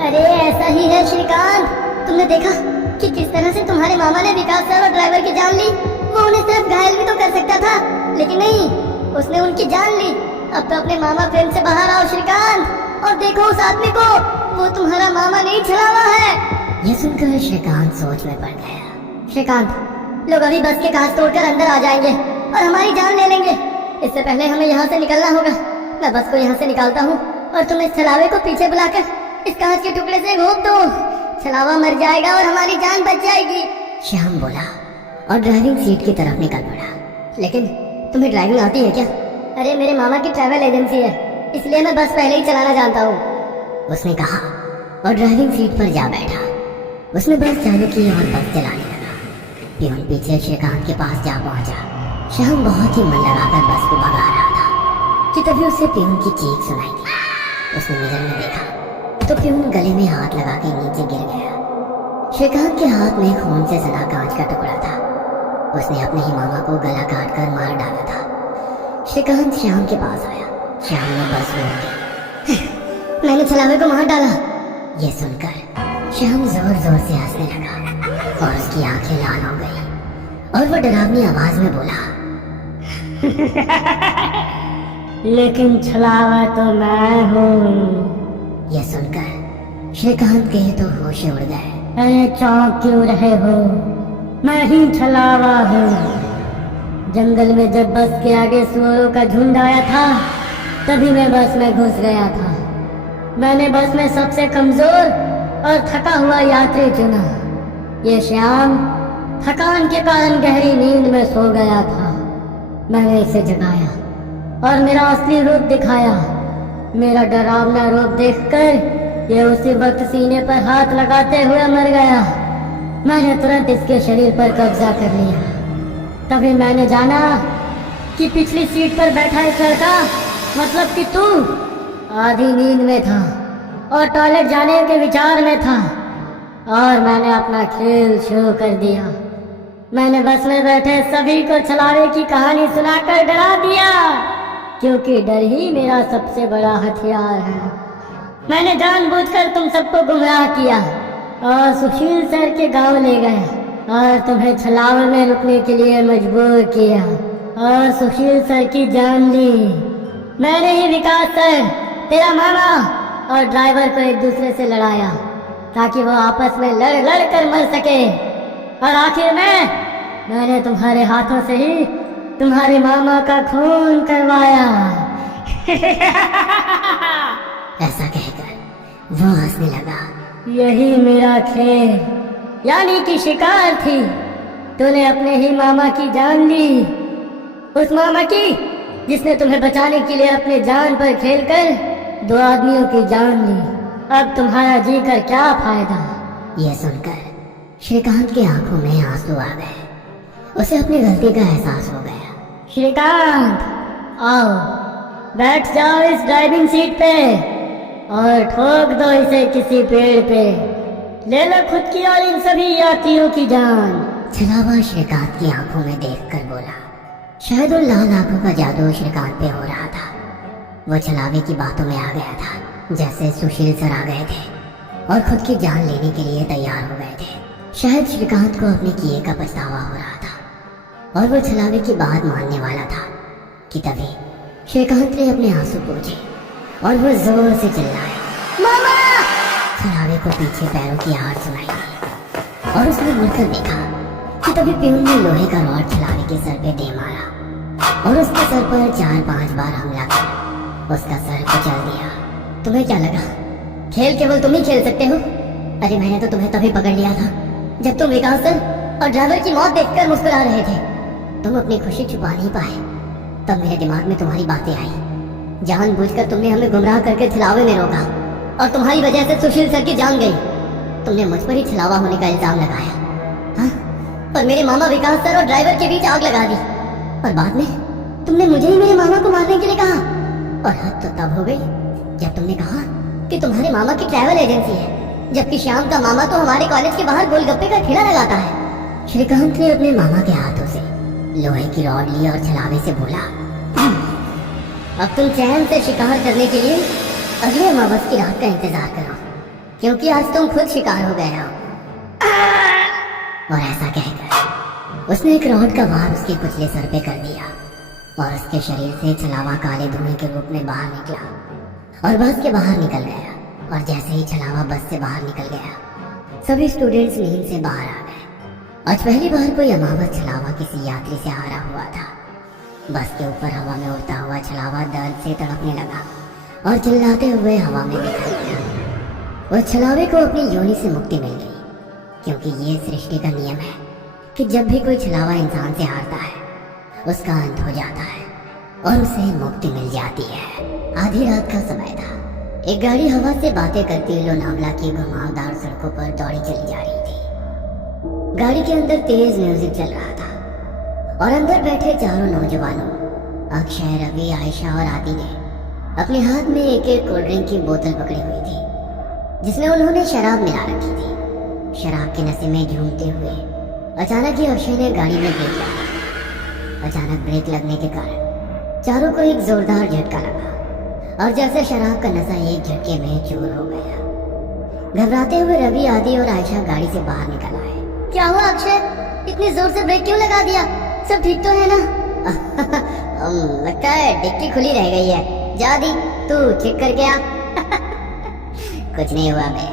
अरे ऐसा ही है श्रीकांत, तुमने देखा कि किस तरह से तुम्हारे मामा ने विकास सर और ड्राइवर की जान ली। वो उन्हें सिर्फ घायल भी तो कर सकता था, लेकिन नहीं, उसने उनकी जान ली। अब तो अपने मामा प्रेम से बाहर आओ श्रीकांत और देखो उस आदमी को, वो तुम्हारा मामा नहीं छलावा है। ये सुनकर श्रीकांत सोच में पड़ गया। श्रीकांत, लोग अभी बस के कांच तोड़कर अंदर आ जाएंगे और हमारी जान ले लेंगे। इससे पहले हमें यहाँ से निकलना होगा। मैं बस को यहाँ से निकालता हूँ और तुम इस छलावे को पीछे बुलाकर इस कांच के टुकड़े से घोंप दो। छलावा मर जाएगा और हमारी जान बच जाएगी। श्याम बोला और ड्राइविंग सीट की तरफ निकल पड़ा। लेकिन तुम्हें ड्राइविंग आती है क्या? अरे मेरे मामा की ट्रैवल एजेंसी है, इसलिए मैं बस पहले ही चलाना जानता हूँ, उसने कहा और ड्राइविंग सीट पर जा बैठा। उसने बस चालू की और बस चलाने लगा। प्यून पीछे श्रीकांत के पास जा पहुंचा। श्याम बहुत ही मन लगाकर बस को भगा रहा था कि तभी उसे प्यून की चीख सुनाई दी। उसने मिरर में देखा तो प्यून गले में हाथ लगा के नीचे गिर गया। श्रीकांत के हाथ में खून से सना कांच का टुकड़ा था। उसने अपने ही मामा को गला काट कर मार डाला था। श्रीकांत श्याम के पास आया। श्याम ने बस रोक दी। मैंने छलावे को मार डाला। ये सुनकर श्याम जोर जोर से हंसने लगा और उसकी आंखें लाल हो गई और वो डरावनी आवाज में बोला, लेकिन छलावा तो मैं हूँ। यह सुनकर श्रीकांत के तो होश उड़ गए। अरे चौंक क्यों रहे हो, मैं ही छलावा हूँ। जंगल में जब बस के आगे सुअरों का झुंड आया था तभी मैं बस में घुस गया था। मैंने बस में सबसे कमजोर और थका हुआ यात्री चुना। ये श्याम थकान के कारण गहरी नींद में सो गया था। मैंने इसे जगाया और मेरा असली रूप दिखाया। मेरा डरावना रूप देखकर ये उसी वक्त सीने पर हाथ लगाते हुए मर गया। मैंने तुरंत इसके शरीर पर कब्जा कर लिया। तभी मैंने जाना कि पिछली सीट पर बैठा इस लड़का, मतलब कि तू, आधी नींद में था और टॉयलेट जाने के विचार में था और मैंने अपना खेल शुरू कर दिया। मैंने बस में बैठे सभी को छलावे की कहानी सुनाकर डरा दिया, क्योंकि डर ही मेरा सबसे बड़ा हथियार है। मैंने जानबूझकर तुम सबको गुमराह किया और सुशील सर के गांव ले गया और तुम्हें छलावे में रुकने के लिए मजबूर किया और सुशील सर की जान ली। मैंने ही विकास सर, तेरा मामा और ड्राइवर को एक दूसरे से लड़ाया ताकि वो आपस में लड़ लड़ कर मर सके, और आखिर में मैंने तुम्हारे हाथों से ही तुम्हारे मामा का खून करवाया। ऐसा कहकर वो हंसने लगा। यही मेरा खेल यानी कि शिकार थी। तूने अपने ही मामा की जान ली, उस मामा की जिसने तुम्हें बचाने के लिए अपने जान पर खेलकर 2 आदमियों की जान ली। अब तुम्हारा जी कर क्या फायदा। यह सुनकर श्रीकांत की आंखों में आंसू आ गए उसे अपनी गलती का एहसास हो गया। श्रीकांत, आओ बैठ जाओ इस ड्राइविंग सीट पे और ठोक दो इसे किसी पेड़ पे। ले लो खुद की और इन सभी यात्रियों की जान। छलावा श्रीकांत की आंखों में देखकर बोला। शायद उन लाल आंखों का जादू श्रीकांत पे हो रहा था। वो छलावे की बातों में आ गया था, जैसे सुशील सर आ गए थे और खुद की जान लेने के लिए तैयार हो गए थे। शायद श्रीकांत को अपने किए का पछतावा हो रहा था और वो छलावे की बात मानने वाला था कि तभी श्रीकांत ने अपने आंसू पोंछे और वो जोर से चिल्लाया, मामा! छलावे को पीछे पैरों की आवाज सुनाई दी और उसने मुड़कर देखा कि तभी प्यून ने लोहे का रॉड छलावे के सर पे दे मारा और उसके सर पर 4-5 बार हमला कर उसका सर कुचल दिया। तुम्हें क्या लगा खेल केवल तुम ही खेल सकते हो? अरे मैंने तो तुम्हें तभी पकड़ लिया था जब तुम विकास सर और ड्राइवर की मौत देखकर मुस्कुरा रहे थे। तुम अपनी खुशी छुपा नहीं पाए। तब मेरे दिमाग में तुम्हारी बातें आई। जानबूझकर तुमने हमें गुमराह करके छलावे में रोका और तुम्हारी वजह से सुशील सर की जान गई। तुमने मुझ पर ही छलावा होने का इल्जाम लगाया, हाँ? और मेरे मामा विकास सर और ड्राइवर के बीच आग लगा दी और बाद में तुमने मुझे ही मेरे मामा को मारने के लिए कहा। और हद तो तब हो गई जब तुमने कहा कि तुम्हारे मामा की ट्रैवल एजेंसी है, जबकि श्याम का मामा तो हमारे कॉलेज के बाहर गोलगप्पे का ठेला लगाता है। श्रीकांत ने अपने मामा के हाथों से लोहे की रॉड ली और छलावे से बोला, अब तुम चैन से शिकार करने के लिए अगले अमावस की रात का इंतजार करो, क्योंकि आज तुम खुद शिकार हो गए हो। और ऐसा कहकर उसने एक रॉड का वार उसके कुचले सर पे कर दिया और उसके शरीर से छलावा काले धुएं के रूप में बाहर निकला और बस के बाहर निकल गया। और जैसे ही छलावा बस से बाहर निकल गया, सभी स्टूडेंट्स नींद से बाहर आ गए। आज पहली बार कोई अमावस छलावा किसी यात्री से हारा हुआ था। बस के ऊपर हवा में उड़ता हुआ छलावा दर्द से तड़पने लगा और चिल्लाते हुए हवा में बिखर गया। उस छलावे को अपनी योनि से मुक्ति मिल गई, क्योंकि ये सृष्टि का नियम है कि जब भी कोई छलावा इंसान से हारता है उसका अंत हो जाता है और उसे मुक्ति मिल जाती है। आधी रात का समय था। एक गाड़ी हवा से बातें करती लोनावला की घुमावदार सड़कों पर दौड़ी चली जा रही थी। गाड़ी के अंदर तेज म्यूजिक चल रहा था और अंदर बैठे चारों नौजवानों अक्षय, रवि, आयशा और आदि ने अपने हाथ में एक एक कोल्ड ड्रिंक की बोतल पकड़ी हुई थी, जिसमें उन्होंने शराब मिला रखी थी। शराब के नशे में झूमते हुए अचानक ही अक्षय ने गाड़ी में ब्रेक लगाया। अचानक ब्रेक लगने के कारण चारों को एक जोरदार झटका लगा और जैसे शराब का नशा एक झटके में चूर हो गया। घबराते हुए रवि, आदि और आयशा गाड़ी से बाहर निकल आए। क्या हुआ अक्षय? इतनी जोर से ब्रेक क्यों लगा दिया? सब ठीक तो है ना? लगता है डिक्की खुली रह गई है। जा दी, तू चेक करके आ। कुछ नहीं हुआ बे,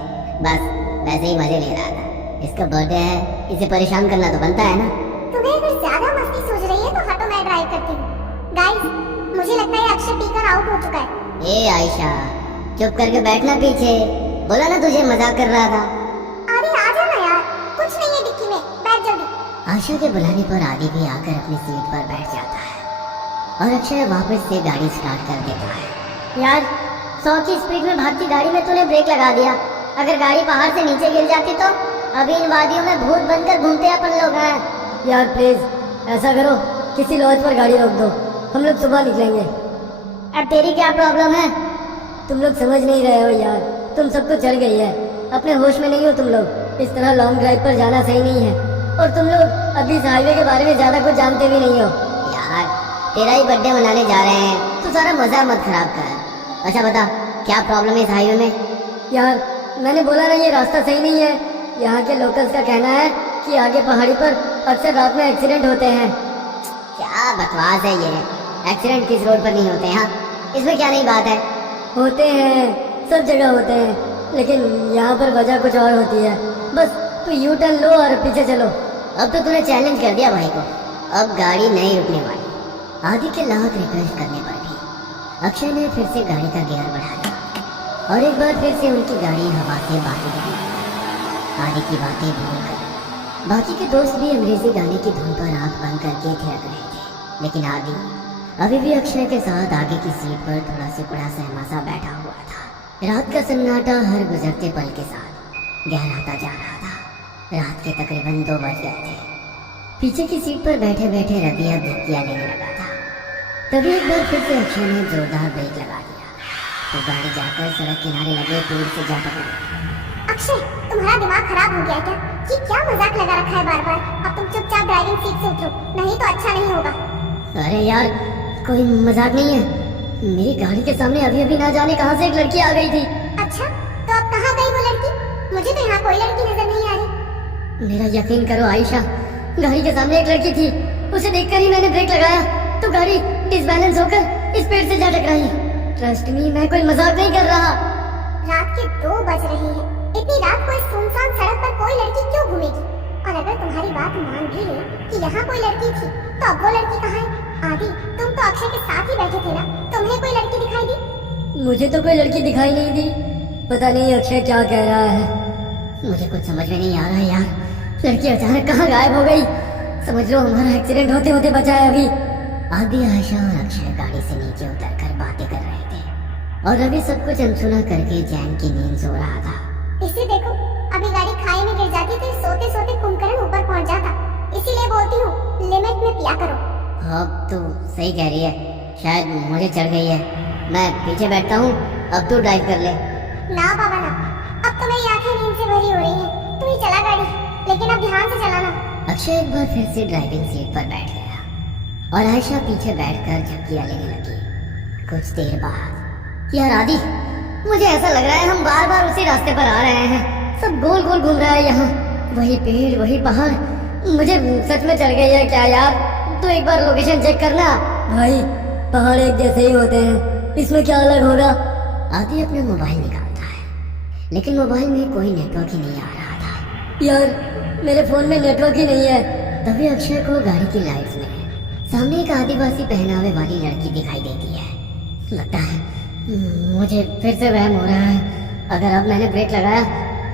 बस वैसे ही मजे ले रहा था। इसका बर्थडे है, इसे परेशान करना तो बनता है ना। तुम्हें अगर ज्यादा मस्ती सूझ रही है तो हटो, मैं ड्राइव करती हूँ। गाइस, मुझे लगता है अक्षय पीकर आउट हो चुका है। ए आयशा, चुप करके बैठना पीछे। बोला ना तुझे मजाक कर रहा था। अरे आ जाना यार, कुछ नहीं है डिक्की में, बैठ जल्दी। आयशा के बुलाने पर आदि भी आकर अपनी सीट पर बैठ जाता है और अक्षय वापस से गाड़ी स्टार्ट कर देता है। यार 100 की स्पीड में भागती गाड़ी में तूने ब्रेक लगा दिया। अगर गाड़ी पहाड़ से नीचे गिर जाती तो अभी इन वादियों में भूत बनकर घूमते अपन लोग हैं। यार प्लीज ऐसा करो, किसी लॉज पर गाड़ी रोक दो, हम लोग सुबह निकलेंगे। अब तेरी क्या प्रॉब्लम है? तुम लोग समझ नहीं रहे हो यार, तुम सबको चढ़ गई है, अपने होश में नहीं हो तुम लोग। इस तरह लॉन्ग ड्राइव पर जाना सही नहीं है और तुम लोग अभी इस हाईवे के बारे में ज्यादा कुछ जानते भी नहीं हो। यार तेरा ही बर्थडे मनाने जा रहे हैं, तू सारा मजा मत खराब कर। अच्छा बता, क्या प्रॉब्लम है इस हाईवे में? यार मैंने बोला ना, ये रास्ता सही नहीं है। यहाँ के लोकल्स का कहना है कि आगे पहाड़ी पर अक्सर रात में एक्सीडेंट होते हैं। क्या बकवास है ये? एक्सीडेंट किस रोड पर नहीं होते हैं? इसमें क्या नई बात है? होते हैं, सब जगह होते हैं, लेकिन यहाँ पर वजह कुछ और होती है। बस तू यू टर्न लो और पीछे चलो। अब तो तूने चैलेंज कर दिया भाई को, अब गाड़ी नहीं रुकने वाली। आदि के लाख रिक्वेस्ट करने पर भी अक्षय ने फिर से गाड़ी का गियर बढ़ाया और एक बार फिर से उनकी गाड़ी हवा से बाकी गई। आदि की बातें भूलकर बाकी के दोस्त भी अंग्रेजी गाने की धुन पर आंख बंद करके थिरक रहे थे, लेकिन आदि अभी भी अक्षय के साथ आगे की सीट पर थोड़ा सिकुड़ा सहमा सा बैठा हुआ था। रात का सन्नाटा हर गुजरते पल के साथ गहराता जा रहा था। रात के तकरीबन 2 बज गए थे। पीछे की सीट पर बैठे बैठे रवि अब झपकियां लेने लगा था। तभी एक बार फिर से अक्षय ने जोरदार ब्रेक लगा दिया तो गाड़ी जाकर सड़क किनारे लगे पेड़ से जा टकराई। अक्षय, तुम्हारा दिमाग खराब हो गया क्या? ये क्या मजाक लगा रखा है बार बार? अब तुम चुपचाप ड्राइविंग सीट से उतरो, नहीं तो अच्छा नहीं होगा। अरे यार, कोई मजाक नहीं है। मेरी गाड़ी के सामने अभी अभी ना जाने कहां से एक लड़की आ गई थी। अच्छा, तो अब कहाँ गई वो लड़की? मुझे तो यहाँ कोई लड़की नजर नहीं आ रही। मेरा यकीन करो आयशा, गाड़ी के सामने एक लड़की थी। उसे देखकर ही मैंने ब्रेक लगाया तो गाड़ी डिसबैलेंस होकर इस पेड़ से जा टकराई। ट्रस्ट मी, मैं कोई मजाक नहीं कर रहा। रात के 2 बज रहे हैं। इतनी रात को इस सुनसान सड़क पर कोई लड़की क्यों घूमेगी? और अगर तुम्हारी बात मान भी ली कि यहाँ कोई लड़की थी, तो अब वो लड़की कहाँ है? आदि, तुम तो अक्षय के साथ ही बैठे थे ना, तुम्हें कोई लड़की दिखाई दी? मुझे तो कोई लड़की दिखाई नहीं दी। पता नहीं अक्षय क्या कह रहा है, मुझे कुछ समझ में नहीं आ रहा है यार। लड़की अचानक कहाँ गायब हो गई? समझ लो हमारा एक्सीडेंट होते होते बचा है अभी। आदि, आयशा और अक्षय गाड़ी से नीचे उतरकर बातें कर रहे थे और रवि सब कुछ अनसुना करके चैन की नींद सो रहा था। इसे देखो, अभी गाड़ी खाई में गिर जाती तो सोते सोते कुंभकर्ण ऊपर पहुंच जाता। इसीलिए बोलती हूँ, लिमिट में पिया करो। अब तो सही कह रही है, शायद मुझे चढ़ गई है। मैं पीछे बैठता हूँ, अब तू ड्राइव कर ले। ना बाबा ना, अब तो मेरी आंखें नींद से भरी हो रही हैं। तू ही चला गाड़ी, लेकिन अब ध्यान से चलाना। अक्षय एक बार फिर से ड्राइविंग सीट पर बैठ गया और आयशा पीछे बैठकर झपकियां लेने लगी। कुछ देर बाद, यार आदि, मुझे ऐसा लग रहा है हम बार बार उसी रास्ते पर आ रहे हैं। सब गोल गोल घूम रहा है यहाँ, वही पेड़ वही पहाड़। मुझे सच में चढ़ गई है क्या यार? तो एक बार लोकेशन चेक करना। भाई, पहाड़ एक जैसे ही होते हैं, इसमें क्या अलग होगा? आदि अपना मोबाइल निकालता है, लेकिन मोबाइल में कोई नेटवर्क ही नहीं आ रहा था। यार, मेरे फोन में नेटवर्क ही नहीं है। तभी अक्षय को गाड़ी की लाइट्स में सामने एक आदिवासी पहनावे वाली लड़की दिखाई देती है। लगता है मुझे फिर से वहम हो रहा है। अगर अब मैंने ब्रेक लगाया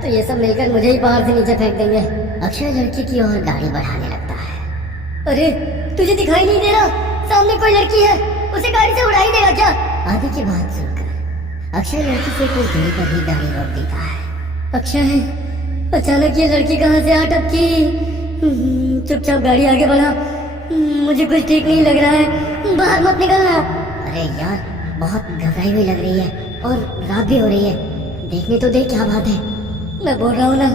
तो ये सब मिलकर मुझे ही पहाड़ से नीचे फेंक देंगे। अक्षय लड़की की ओर गाड़ी बढ़ाने लगता है। अरे, तुझे दिखाई नहीं दे रहा? सामने कोई लड़की है, उसे गाड़ी से उड़ा ही देगा क्या? आदि की बात सुनकर अक्षय लड़की से कुछ दूरी पर ही गाड़ी रोक देता है। अक्षय, अचानक ये लड़की कहाँ से आ टपकी? चुपचाप गाड़ी आगे बढ़ा, मुझे कुछ ठीक नहीं लग रहा है। बाहर मत निकलना। अरे यार, बहुत घबराई हुई लग रही है और रात भी हो रही है। देखने तो देख क्या बात है। मैं बोल रहा हूँ ना,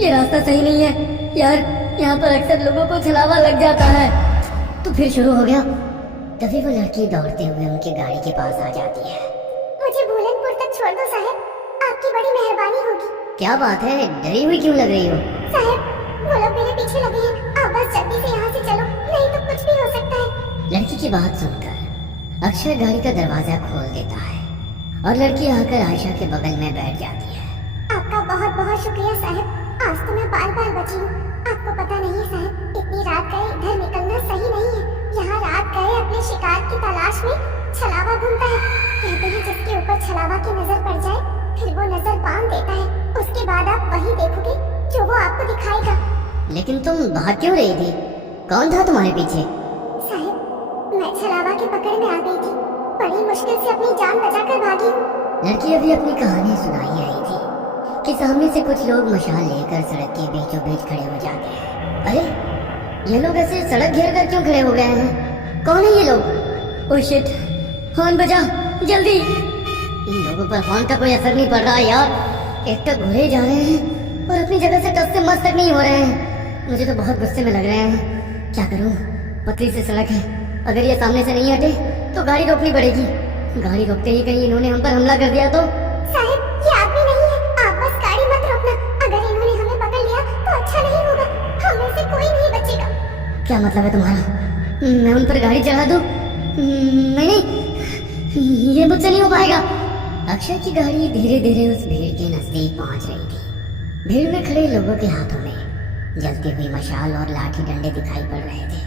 ये रास्ता सही नहीं है यार। यहाँ पर अक्सर लोगों को छलावा लग जाता है। तो फिर शुरू हो गया। तभी वो लड़की दौड़ते हुए उनकी गाड़ी के पास आ जाती है। मुझे भूलनपुर तक छोड़ दो साहब, आपकी बड़ी मेहरबानी होगी। क्या बात है, डरी हुई क्यों लग रही हो? साहब, वो लोग मेरे पीछे लगे हैं। आप बस जल्दी से यहाँ से चलो, नहीं तो कुछ भी हो सकता है। लड़की की बात सुनकर अक्षय गाड़ी का दरवाजा खोल देता है और लड़की आकर आयशा के बगल में बैठ जाती है। आपका बहुत बहुत शुक्रिया साहब, आज तो मैं बार बार बची हूँ। आपको पता नहीं है साहब, इतनी रात गए इधर निकलना सही नहीं है। यहाँ रात गए अपने शिकार की तलाश में छलावा घूमता है। कहते हैं जिसके ऊपर छलावा की नजर पड़ जाए, फिर वो नजर बांध देता है। उसके बाद आप वही देखोगे जो वो आपको दिखाएगा। लेकिन तुम भाग क्यों रही थी? कौन था तुम्हारे पीछे? साहब, मैं छलावा की पकड़ में आ गई थी। बड़ी मुश्किल से अपनी जान बचाकर भागी हूँ। लड़की अभी अपनी कहानी सुनाई आई थी कि सामने से कुछ लोग मशाल लेकर सड़क के बीचों बीच खड़े हो जाते हैं। अरे, ये लोग ऐसे सड़क घेर कर क्यों खड़े हो गए हैं? कौन है ये लोग? ओह शिट, हॉर्न बजा जल्दी। इन लोगों पर हॉर्न का कोई असर नहीं पड़ रहा यार। एक तो घुरे जा रहे हैं और अपनी जगह से टस से मस तक नहीं हो रहे हैं। मुझे तो बहुत गुस्से में लग रहे हैं। क्या करूं? पतली सी सड़क है, अगर ये सामने से नहीं हटे तो गाड़ी रोकनी पड़ेगी। गाड़ी रोकते ही कहीं इन्होंने हम पर हमला कर दिया तो? साहब, ये आदमी नहीं है, आप बस गाड़ी मत रोकना। अगर इन्होंने हमें पकड़ लिया तो अच्छा नहीं होगा, हम में से कोई नहीं बचेगा। क्या मतलब है तुम्हारा? मैं उन पर गाड़ी चढ़ा दूं? नहीं, ये मुझसे नहीं हो पाएगा। अक्षय की गाड़ी धीरे धीरे उस भीड़ के नजदीक पहुंच रही थी। भीड़ में खड़े लोगों के हाथों में जलती हुई मशाल और लाठी डंडे दिखाई पड़ रहे थे।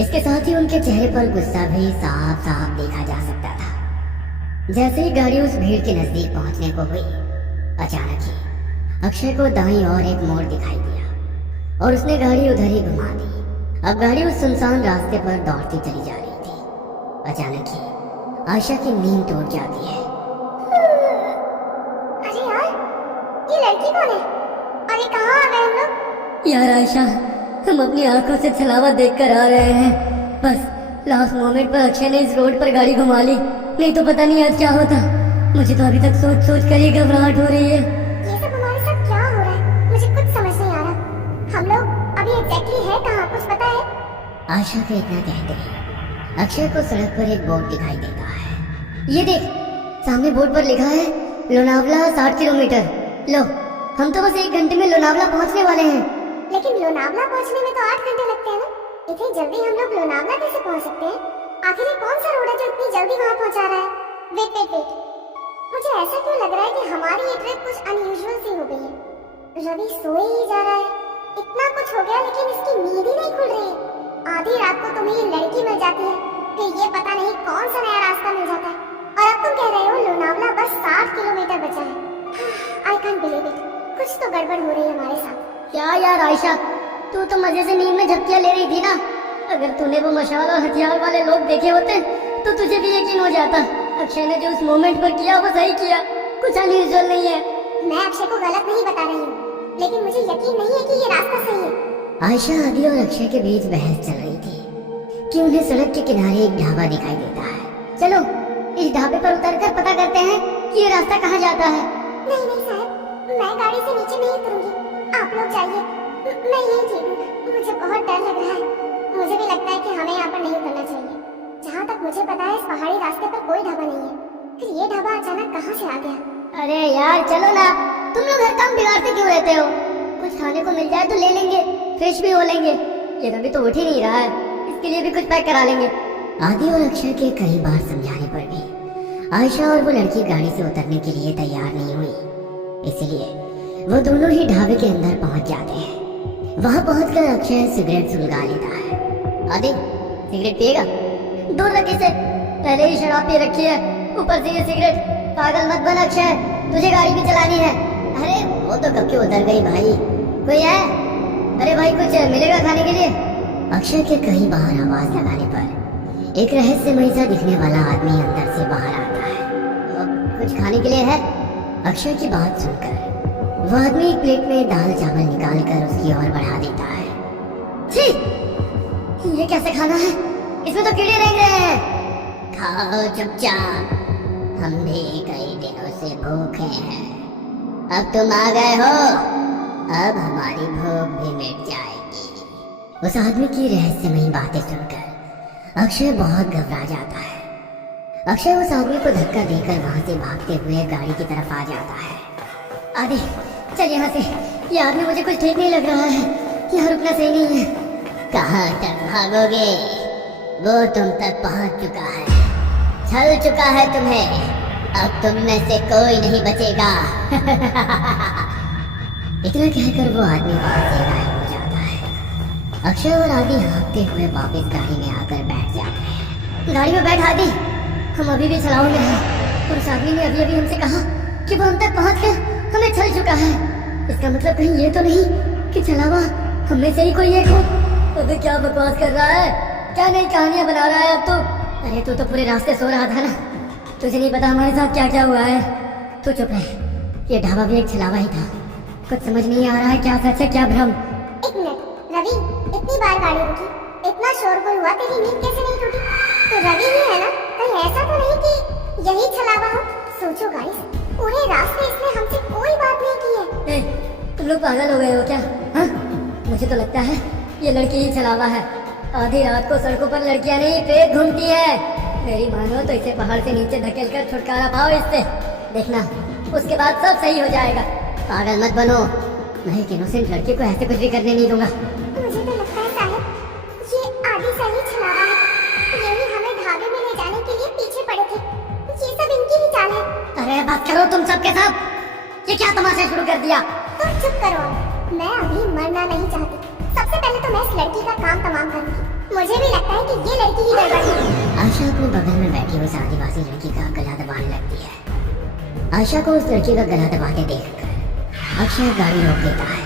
इसके साथ ही उनके चेहरे पर गुस्सा भी साफ साफ देखा जा सकता था। जैसे ही गाड़ी उस भीड़ के नजदीक पहुंचने को हुई, अचानक ही अक्षय को दाईं ओर एक मोड़ दिखाई दिया और उसने गाड़ी उधर ही घुमा दी। अब गाड़ी उस सुनसान रास्ते पर दौड़ती चली जा रही थी। अचानक ही आयशा की नींद टूट जाती है। अरे यार, ये लड़की कौन है? अरे कहाँ आ गए हम लोग? यार आयशा, हम अपनी आंखों से छलावा देख कर आ रहे हैं। बस लास्ट मोमेंट पर अक्षय ने इस रोड पर गाड़ी घुमा ली, नहीं तो पता नहीं आज क्या होता। मुझे तो अभी तक सोच सोच कर ही घबराहट हो रही है। ये सब हमारे साथ क्या हो रहा है, मुझे कुछ समझ नहीं आ रहा। हम लोग अभी एग्जैक्टली है कहाँ, कुछ पता है? आशा को इतना कहते ही अक्षय को सड़क पर एक बोर्ड दिखाई देता है। ये देख, सामने बोर्ड पर लिखा है लोनावला 60 किलोमीटर। लो, हम तो बस 1 घंटे में लोनावला पहुंचने वाले हैं। लेकिन लोनावला पहुंचने में तो 8 घंटे लगते हैं ना। इतनी जल्दी हम लोग लोनावला कैसे पहुंच सकते हैं? आखिर ये कौन सा रोड है जो इतनी जल्दी वहाँ पहुंचा रहा है? वेट वेट वेट, मुझे ऐसा क्यों लग रहा है कि हमारी ये ट्रिप कुछ अनयूजुअल सी हो गई है। रवि सोए ही जा रहा है, इतना कुछ हो गया लेकिन इसकी नींद ही नहीं खुल रही है। आधी रात को तुम्हें ये लड़की मिल जाती है, फिर ये पता नहीं कौन सा नया रास्ता मिल जाता है, और अब तुम कह रहे हो लोनावला बस 60 किलोमीटर बचा है। आई कांट बिलीव इट, कुछ तो गड़बड़ हो रही है हमारे साथ। क्या यार आयशा, तू तो मजे से नींद में झपकियां ले रही थी ना। अगर तूने वो मशाल और हथियार वाले लोग देखे होते तो तुझे भी यकीन हो जाता। अक्षय ने जो उस मोमेंट पर किया वो सही किया, कुछ अनयूजुअल नहीं है। मैं अक्षय को गलत नहीं बता रही हूँ, लेकिन मुझे यकीन नहीं है कि ये रास्ता सही है। आयशा, आदि और अक्षय के बीच बहस चल रही थी कि उन्हें सड़क के किनारे एक ढाबा दिखाई देता है। चलो इस ढाबे पर उतरकर पता करते हैं कि ये रास्ता कहाँ जाता है। नहीं नहीं साहब, मैं गाड़ी से नीचे नहीं उतरूंगी, आप लोग जाइए, मैं यही ठीक हूँ। मुझे बहुत डर लग रहा है। मुझे भी लगता है कि हमें यहाँ पर नहीं उतरना चाहिए। जहाँ तक मुझे पता है इस पहाड़ी रास्ते पर कोई ढाबा नहीं है, फिर ये ढाबा अचानक कहाँ से आ गया? अरे यार चलो ना, तुम लोग हर काम बिगाड़ते क्यों रहते हो? कुछ खाने को मिल जाए तो ले लेंगे, फ्रेश भी हो लेंगे। ये रवि तो उठ ही नहीं रहा है, इसके लिए भी कुछ पैक करा लेंगे। आदि और अक्षय के कई बार समझाने पर भी आयशा और वो लड़की गाड़ी से उतरने के लिए तैयार नहीं हुई, इसलिए वो दोनों ही ढाबे के अंदर पहुंच जाते हैं। वहां पहुंचकर अक्षय सिगरेट सुलगा लेता है। आदि, सिगरेट पिएगा? दूर रख इसे, पहले ही शराब पी रखी है, ऊपर से ये सिगरेट। पागल मत बन अक्षय, तुझे गाड़ी भी चलानी है। अरे वो तो कब की उतर गई भाई। कोई है? अरे भाई कुछ मिलेगा खाने के लिए? अक्षय के कई बार आवाज लगाने पर एक रहस्यमय सा दिखने वाला आदमी अंदर से बाहर आता है। कुछ खाने के लिए है? अक्षय की बात सुनकर वो आदमी एक प्लेट में दाल चावल निकाल कर उसकी ओर बढ़ा देता है। छी, ये कैसे खाना है? इसमें तो कीड़े रेंग रहे हैं। खाओ चुपचाप, हम भी कई दिनों से भूखे हैं। अब तुम आ गए हो, अब हमारी भूख भी मिट जाएगी। उस आदमी की रहस्यमयी बातें सुनकर अक्षय बहुत घबरा जाता है। अक्षय उस आदमी को धक्का देकर वहां से भागते हुए गाड़ी की तरफ आ जाता है। आदि चल यहाँ से, ये आदमी मुझे कुछ ठीक नहीं लग रहा है, यहाँ रुकना सही नहीं है। कहाँ तक भागोगे? वो तुम तक पहुंच चुका है, छल चुका है तुम्हें। अब तुम में से कोई नहीं बचेगा। इतना कहकर वो आदमी वहां से गायब हो जाता है। अक्षय और आदि हाँफते हुए वापस गाड़ी में आकर बैठ जाते हैं। गाड़ी में बैठ आदि, हम अभी भी छलाव में हैं, और उस आदमी ने अभी अभी हमसे कहा कि वो हम तक पहुंचकर हमें छल चुका है। इसका मतलब कहीं ये तो नहीं कि छलावा हमें से ही कोई एक हो? अबे क्या बकवास कर रहा है, क्या नई कहानियां बना रहा है अब तो? अरे तू तो पूरे रास्ते सो रहा था ना, तुझे नहीं पता हमारे साथ क्या क्या हुआ है। तू चुप रहे, ये ढाबा भी एक छलावा ही था। कुछ समझ नहीं आ रहा है क्या सच है क्या भ्रम। एक मिनट रवि, इतनी बार गाड़ी रुकी, इतना शोरगुल हुआ, तेरी नींद कैसे नहीं टूटी? तो रवि ही है ना? कहीं ऐसा तो नहीं कि यही छलावा हो? सोचो गाइस, पूरे रास्ते इसने हमसे कोई बात नहीं की है। तुम लोग पागल हो गए हो क्या? हाँ, मुझे तो लगता है ये लड़की ही छलावा है। आधी रात को सड़कों पर लड़कियां नहीं प्रेत घूमती है। मेरी मानो तो इसे पहाड़ से नीचे धकेलकर छुटकारा पाओ इससे, देखना उसके बाद सब सही हो जाएगा। पागल मत बनो, मैं एक इनोसेंट लड़की को ऐसे कुछ भी करने नहीं दूंगा। मुझे तो लगता है साहब, ये आदि सही छलावा है, यही हमें ढाबे में ले जाने के लिए पीछे पड़े थे। ये सब इनकी ही चाल है। अरे बात करो तुम सबके साथ, ये क्या तमाशा शुरू कर दिया? तुम चुप करो, मैं अभी मरना नहीं चाहती। सबसे पहले तो मैं इस लड़की का काम तमाम करूंगी। मुझे भी लगता है कि ये लड़की ही गड़बड़ है। आशा अपने बगल में बैठी उस आदिवासी लड़की का गला दबाने लगती है। आशा को उस लड़की का गला दबाते देखकर अक्षय गाड़ी रोक देता है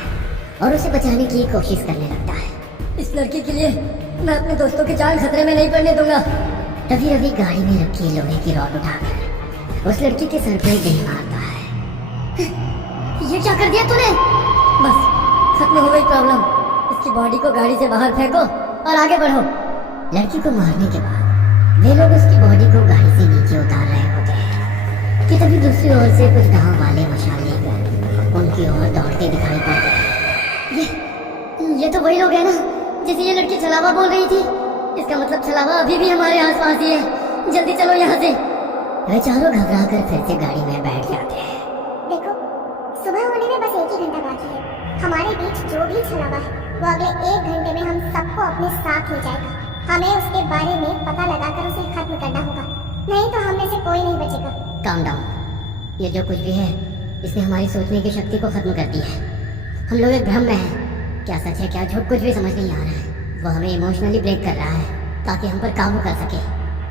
और उसे बचाने की कोशिश करने लगता है। इस लड़की के लिए मैं अपने दोस्तों की जान खतरे में नहीं पड़ने दूंगा। तभी रवि गाड़ी में रखी लोहे की रॉड उठाकर उस लड़की के सर पे दे मारता है। ये क्या कर दिया तूने? बस खत्म हो गई प्रॉब्लम। उसकी बॉडी को गाड़ी से बाहर फेंको और आगे बढ़ो। लड़की को मारने के बाद वे लोग उसकी बॉडी को गाड़ी से नीचे उतार रहे होते हैं कि तभी दूसरी ओर से कुछ गांव वाले मशाल लेकर उनकी ओर दौड़ते दिखाई पड़ते हैं। ये तो वही लोग हैं ना जिसे ये लड़की छलावा बोल रही थी। इसका मतलब छलावा अभी भी हमारे आसपास ही है। जल्दी चलो यहाँ से। वे चारों घबरा कर फिर से गाड़ी में बैठ जाते हैं। देखो, सुबह होने में बस 1 ही घंटा बाकी है। हमारे बीच जो भी छलावा है वो अगले 1 घंटे में हम सबको अपने साथ ले जाएगा। हमें उसके बारे में पता लगाकर उसे खत्म करना होगा, नहीं तो हम में से कोई नहीं बचेगा। Calm down. ये जो कुछ भी है इसने हमारी सोचने की शक्ति को खत्म कर दिया है। हम लोग एक भ्रम में हैं। क्या सच है क्या झूठ कुछ भी समझ नहीं आ रहा है। वो हमें इमोशनली ब्रेक कर रहा है ताकि हम पर काबू कर सके।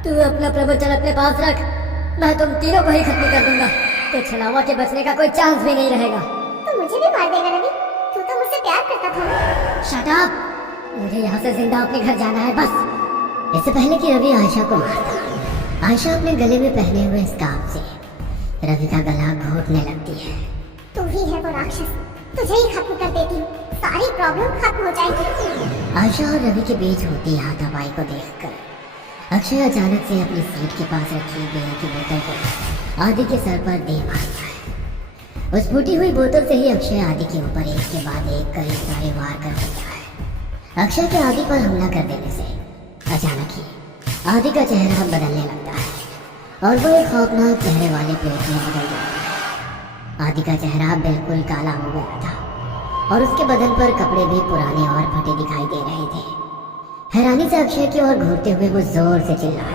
तू अपना प्रवचन अपने पास रख, मैं तुम तीनों को ही खत्म कर दूंगा। तो छलावा के बचने का कोई चांस भी नहीं रहेगा। तो मुझे भी मार देगा रवि, तू तो मुझसे प्यार करता था। Shut up! मुझे यहाँ से जिंदा अपने घर जाना है बस। इससे पहले कि रवि आयशा को मारता, आयशा अपने गले में पहने हुए स्कार्फ से रवि का गला घोटने लगती है। तू ही है वो राक्षस, तुझे ही खत्म कर देती हूँ, सारी प्रॉब्लम खत्म हो जाएगी। आयशा और रवि के बीच होती हाथापाई को देखकर अक्षय अचानक से अपनी सीट के पास रखी बियर की बोतल को आदि के सर पर दे मारता है। उस फूटी हुई बोतल से ही अक्षय आदि के ऊपर एक के बाद एक कई सारे वार कर देता है। अक्षय के आदि पर हमला कर देने से अचानक ही आदि का चेहरा बदलने लगता है और वो एक खौफनाक चेहरे वाले पेट में बदल जाता है। आदि का चेहरा बिल्कुल काला हो गया था और उसके बदन पर कपड़े भी पुराने और फटे दिखाई दे रहे थे। हैरानी से अक्षय की ओर घूरते हुए वो जोर से चिल्लाया,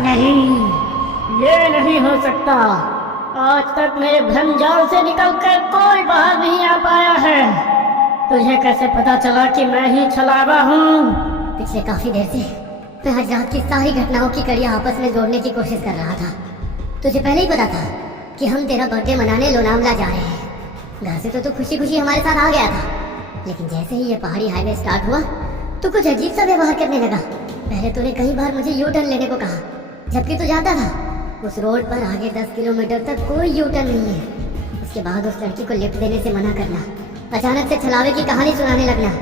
नहीं, ये नहीं हो सकता। आज तक मेरे भ्रमजाल से निकलकर कोई बाहर नहीं आ पाया है। तुझे कैसे पता चला कि मैं ही छलावा हूँ? पिछले काफी देर से मैं आज रात की सारी घटनाओं की कड़ियाँ आपस में जोड़ने की कोशिश कर रहा था। तुझे पहले ही पता था कि हम तेरा बर्थडे मनाने लोनावला जा रहे हैं। घर से तो तू खुशी खुशी हमारे साथ आ गया था, लेकिन जैसे ही ये पहाड़ी हाईवे स्टार्ट हुआ तो कुछ अजीब सा व्यवहार करने लगा। पहले तूने कई बार मुझे यू टर्न लेने को कहा, जबकि तू जानता था उस रोड पर आगे 10 किलोमीटर तक कोई यू टर्न नहीं है। उसके बाद उस लड़की को लिफ्ट देने से मना करना, अचानक से छलावे की कहानी सुनाने लगना,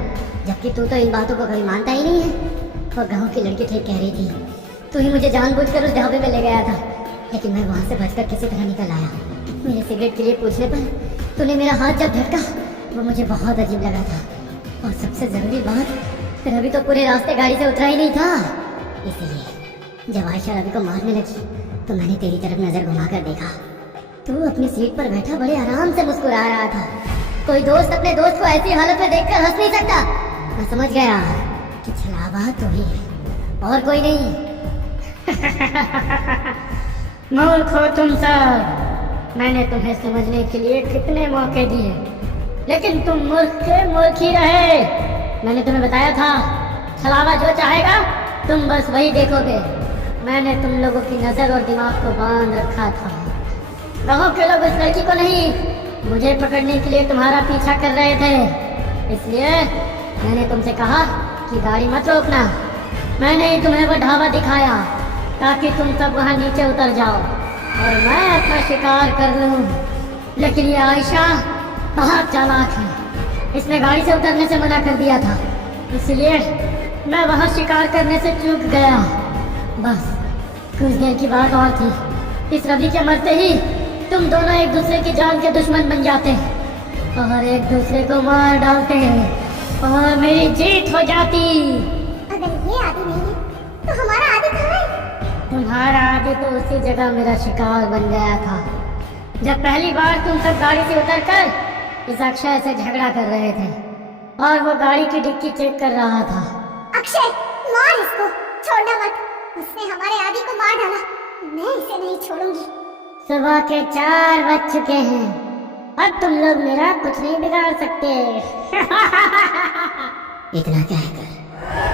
जबकि तू तो इन बातों को कभी मानता ही नहीं है। और गांव की लड़की ठीक कह रही थी, तू ही मुझे जानबूझकर उस ढाबे में ले गया था, लेकिन मैं वहाँ से बचकर किसी तरह निकल आया। मेरे सिगरेट के लिए पूछने पर तूने मेरा हाथ जब झटका वो मुझे बहुत अजीब लगा था। और सबसे जरूरी बात, रवि तो पूरे रास्ते गाड़ी से उतरा ही नहीं था। इसीलिए जब आयशा रवि को मारने लगी तो मैंने तेरी तरफ नजर घुमाकर देखा। तू अपनी सीट पर बैठा बड़े आराम से मुस्कुरा रहा था। कोई दोस्त अपने दोस्त को ऐसी हालत में देखकर हंस नहीं सकता। मैं समझ गया कि छलावा तू ही है और कोई नहीं। मूर्ख हो तुम सब। मैंने तुम्हें समझने के लिए कितने मौके दिए, लेकिन तुम मूर्ख के मूर्ख ही रहे। मैंने तुम्हें बताया था छलावा जो चाहेगा तुम बस वही देखोगे। मैंने तुम लोगों की नजर और दिमाग को बांध रखा था। गाँव के लोग उस लड़की को नहीं, मुझे पकड़ने के लिए तुम्हारा पीछा कर रहे थे। इसलिए मैंने तुमसे कहा कि गाड़ी मत रोकना। मैंने ही तुम्हें वो ढाबा दिखाया ताकि तुम सब वहाँ नीचे उतर जाओ और मैं अपना शिकार कर लूँ। लेकिन ये आयशा बहुत चालाक है, इसने गाड़ी से उतरने से मना कर दिया था, इसलिए मैं वहाँ शिकार करने से चूक गया। बस कुछ देर की बात और थी, इस रवि के मरते ही तुम दोनों एक दूसरे की जान के दुश्मन बन जाते और एक दूसरे को मार डालते और मेरी जीत हो जाती। अगर ये आदि नहीं है तो हमारा आदि कहाँ है? तुम्हारा आदि तो उसी जगह मेरा शिकार बन गया था जब पहली बार तुम सब गाड़ी से उतरकर इस अक्षय से झगड़ा कर रहे थे और वो गाड़ी की डिक्की चेक कर रहा था। अक्षय, मार इसको, छोड़ना मत। उसने हमारे आदि को मार डाला, मैं इसे नहीं छोड़ूंगी। सुबह के 4 बज चुके हैं, अब तुम लोग मेरा कुछ नहीं बिगाड़ सकते। इतना कहकर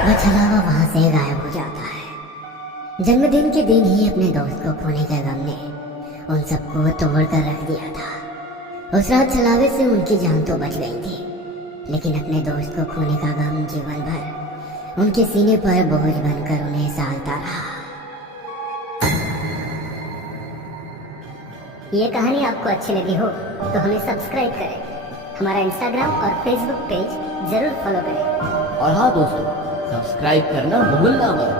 वह छलावा वहां से गायब हो जाता है। जन्मदिन के दिन ही अपने दोस्त को खोने के गम ने उन सबको तोड़ कर रख दिया था। उस रात छलावे से उनकी जान तो बच गई थी, लेकिन अपने दोस्त को खोने का गम जीवन भर उनके सीने पर बोझ बनकर उन्हें सालता रहा। ये कहानी आपको अच्छी लगी हो तो हमें सब्सक्राइब करें हमारा इंस्टाग्राम और फेसबुक पेज जरूर फॉलो करें। और हाँ दोस्तों, सब्सक्राइब करना भूलना मत।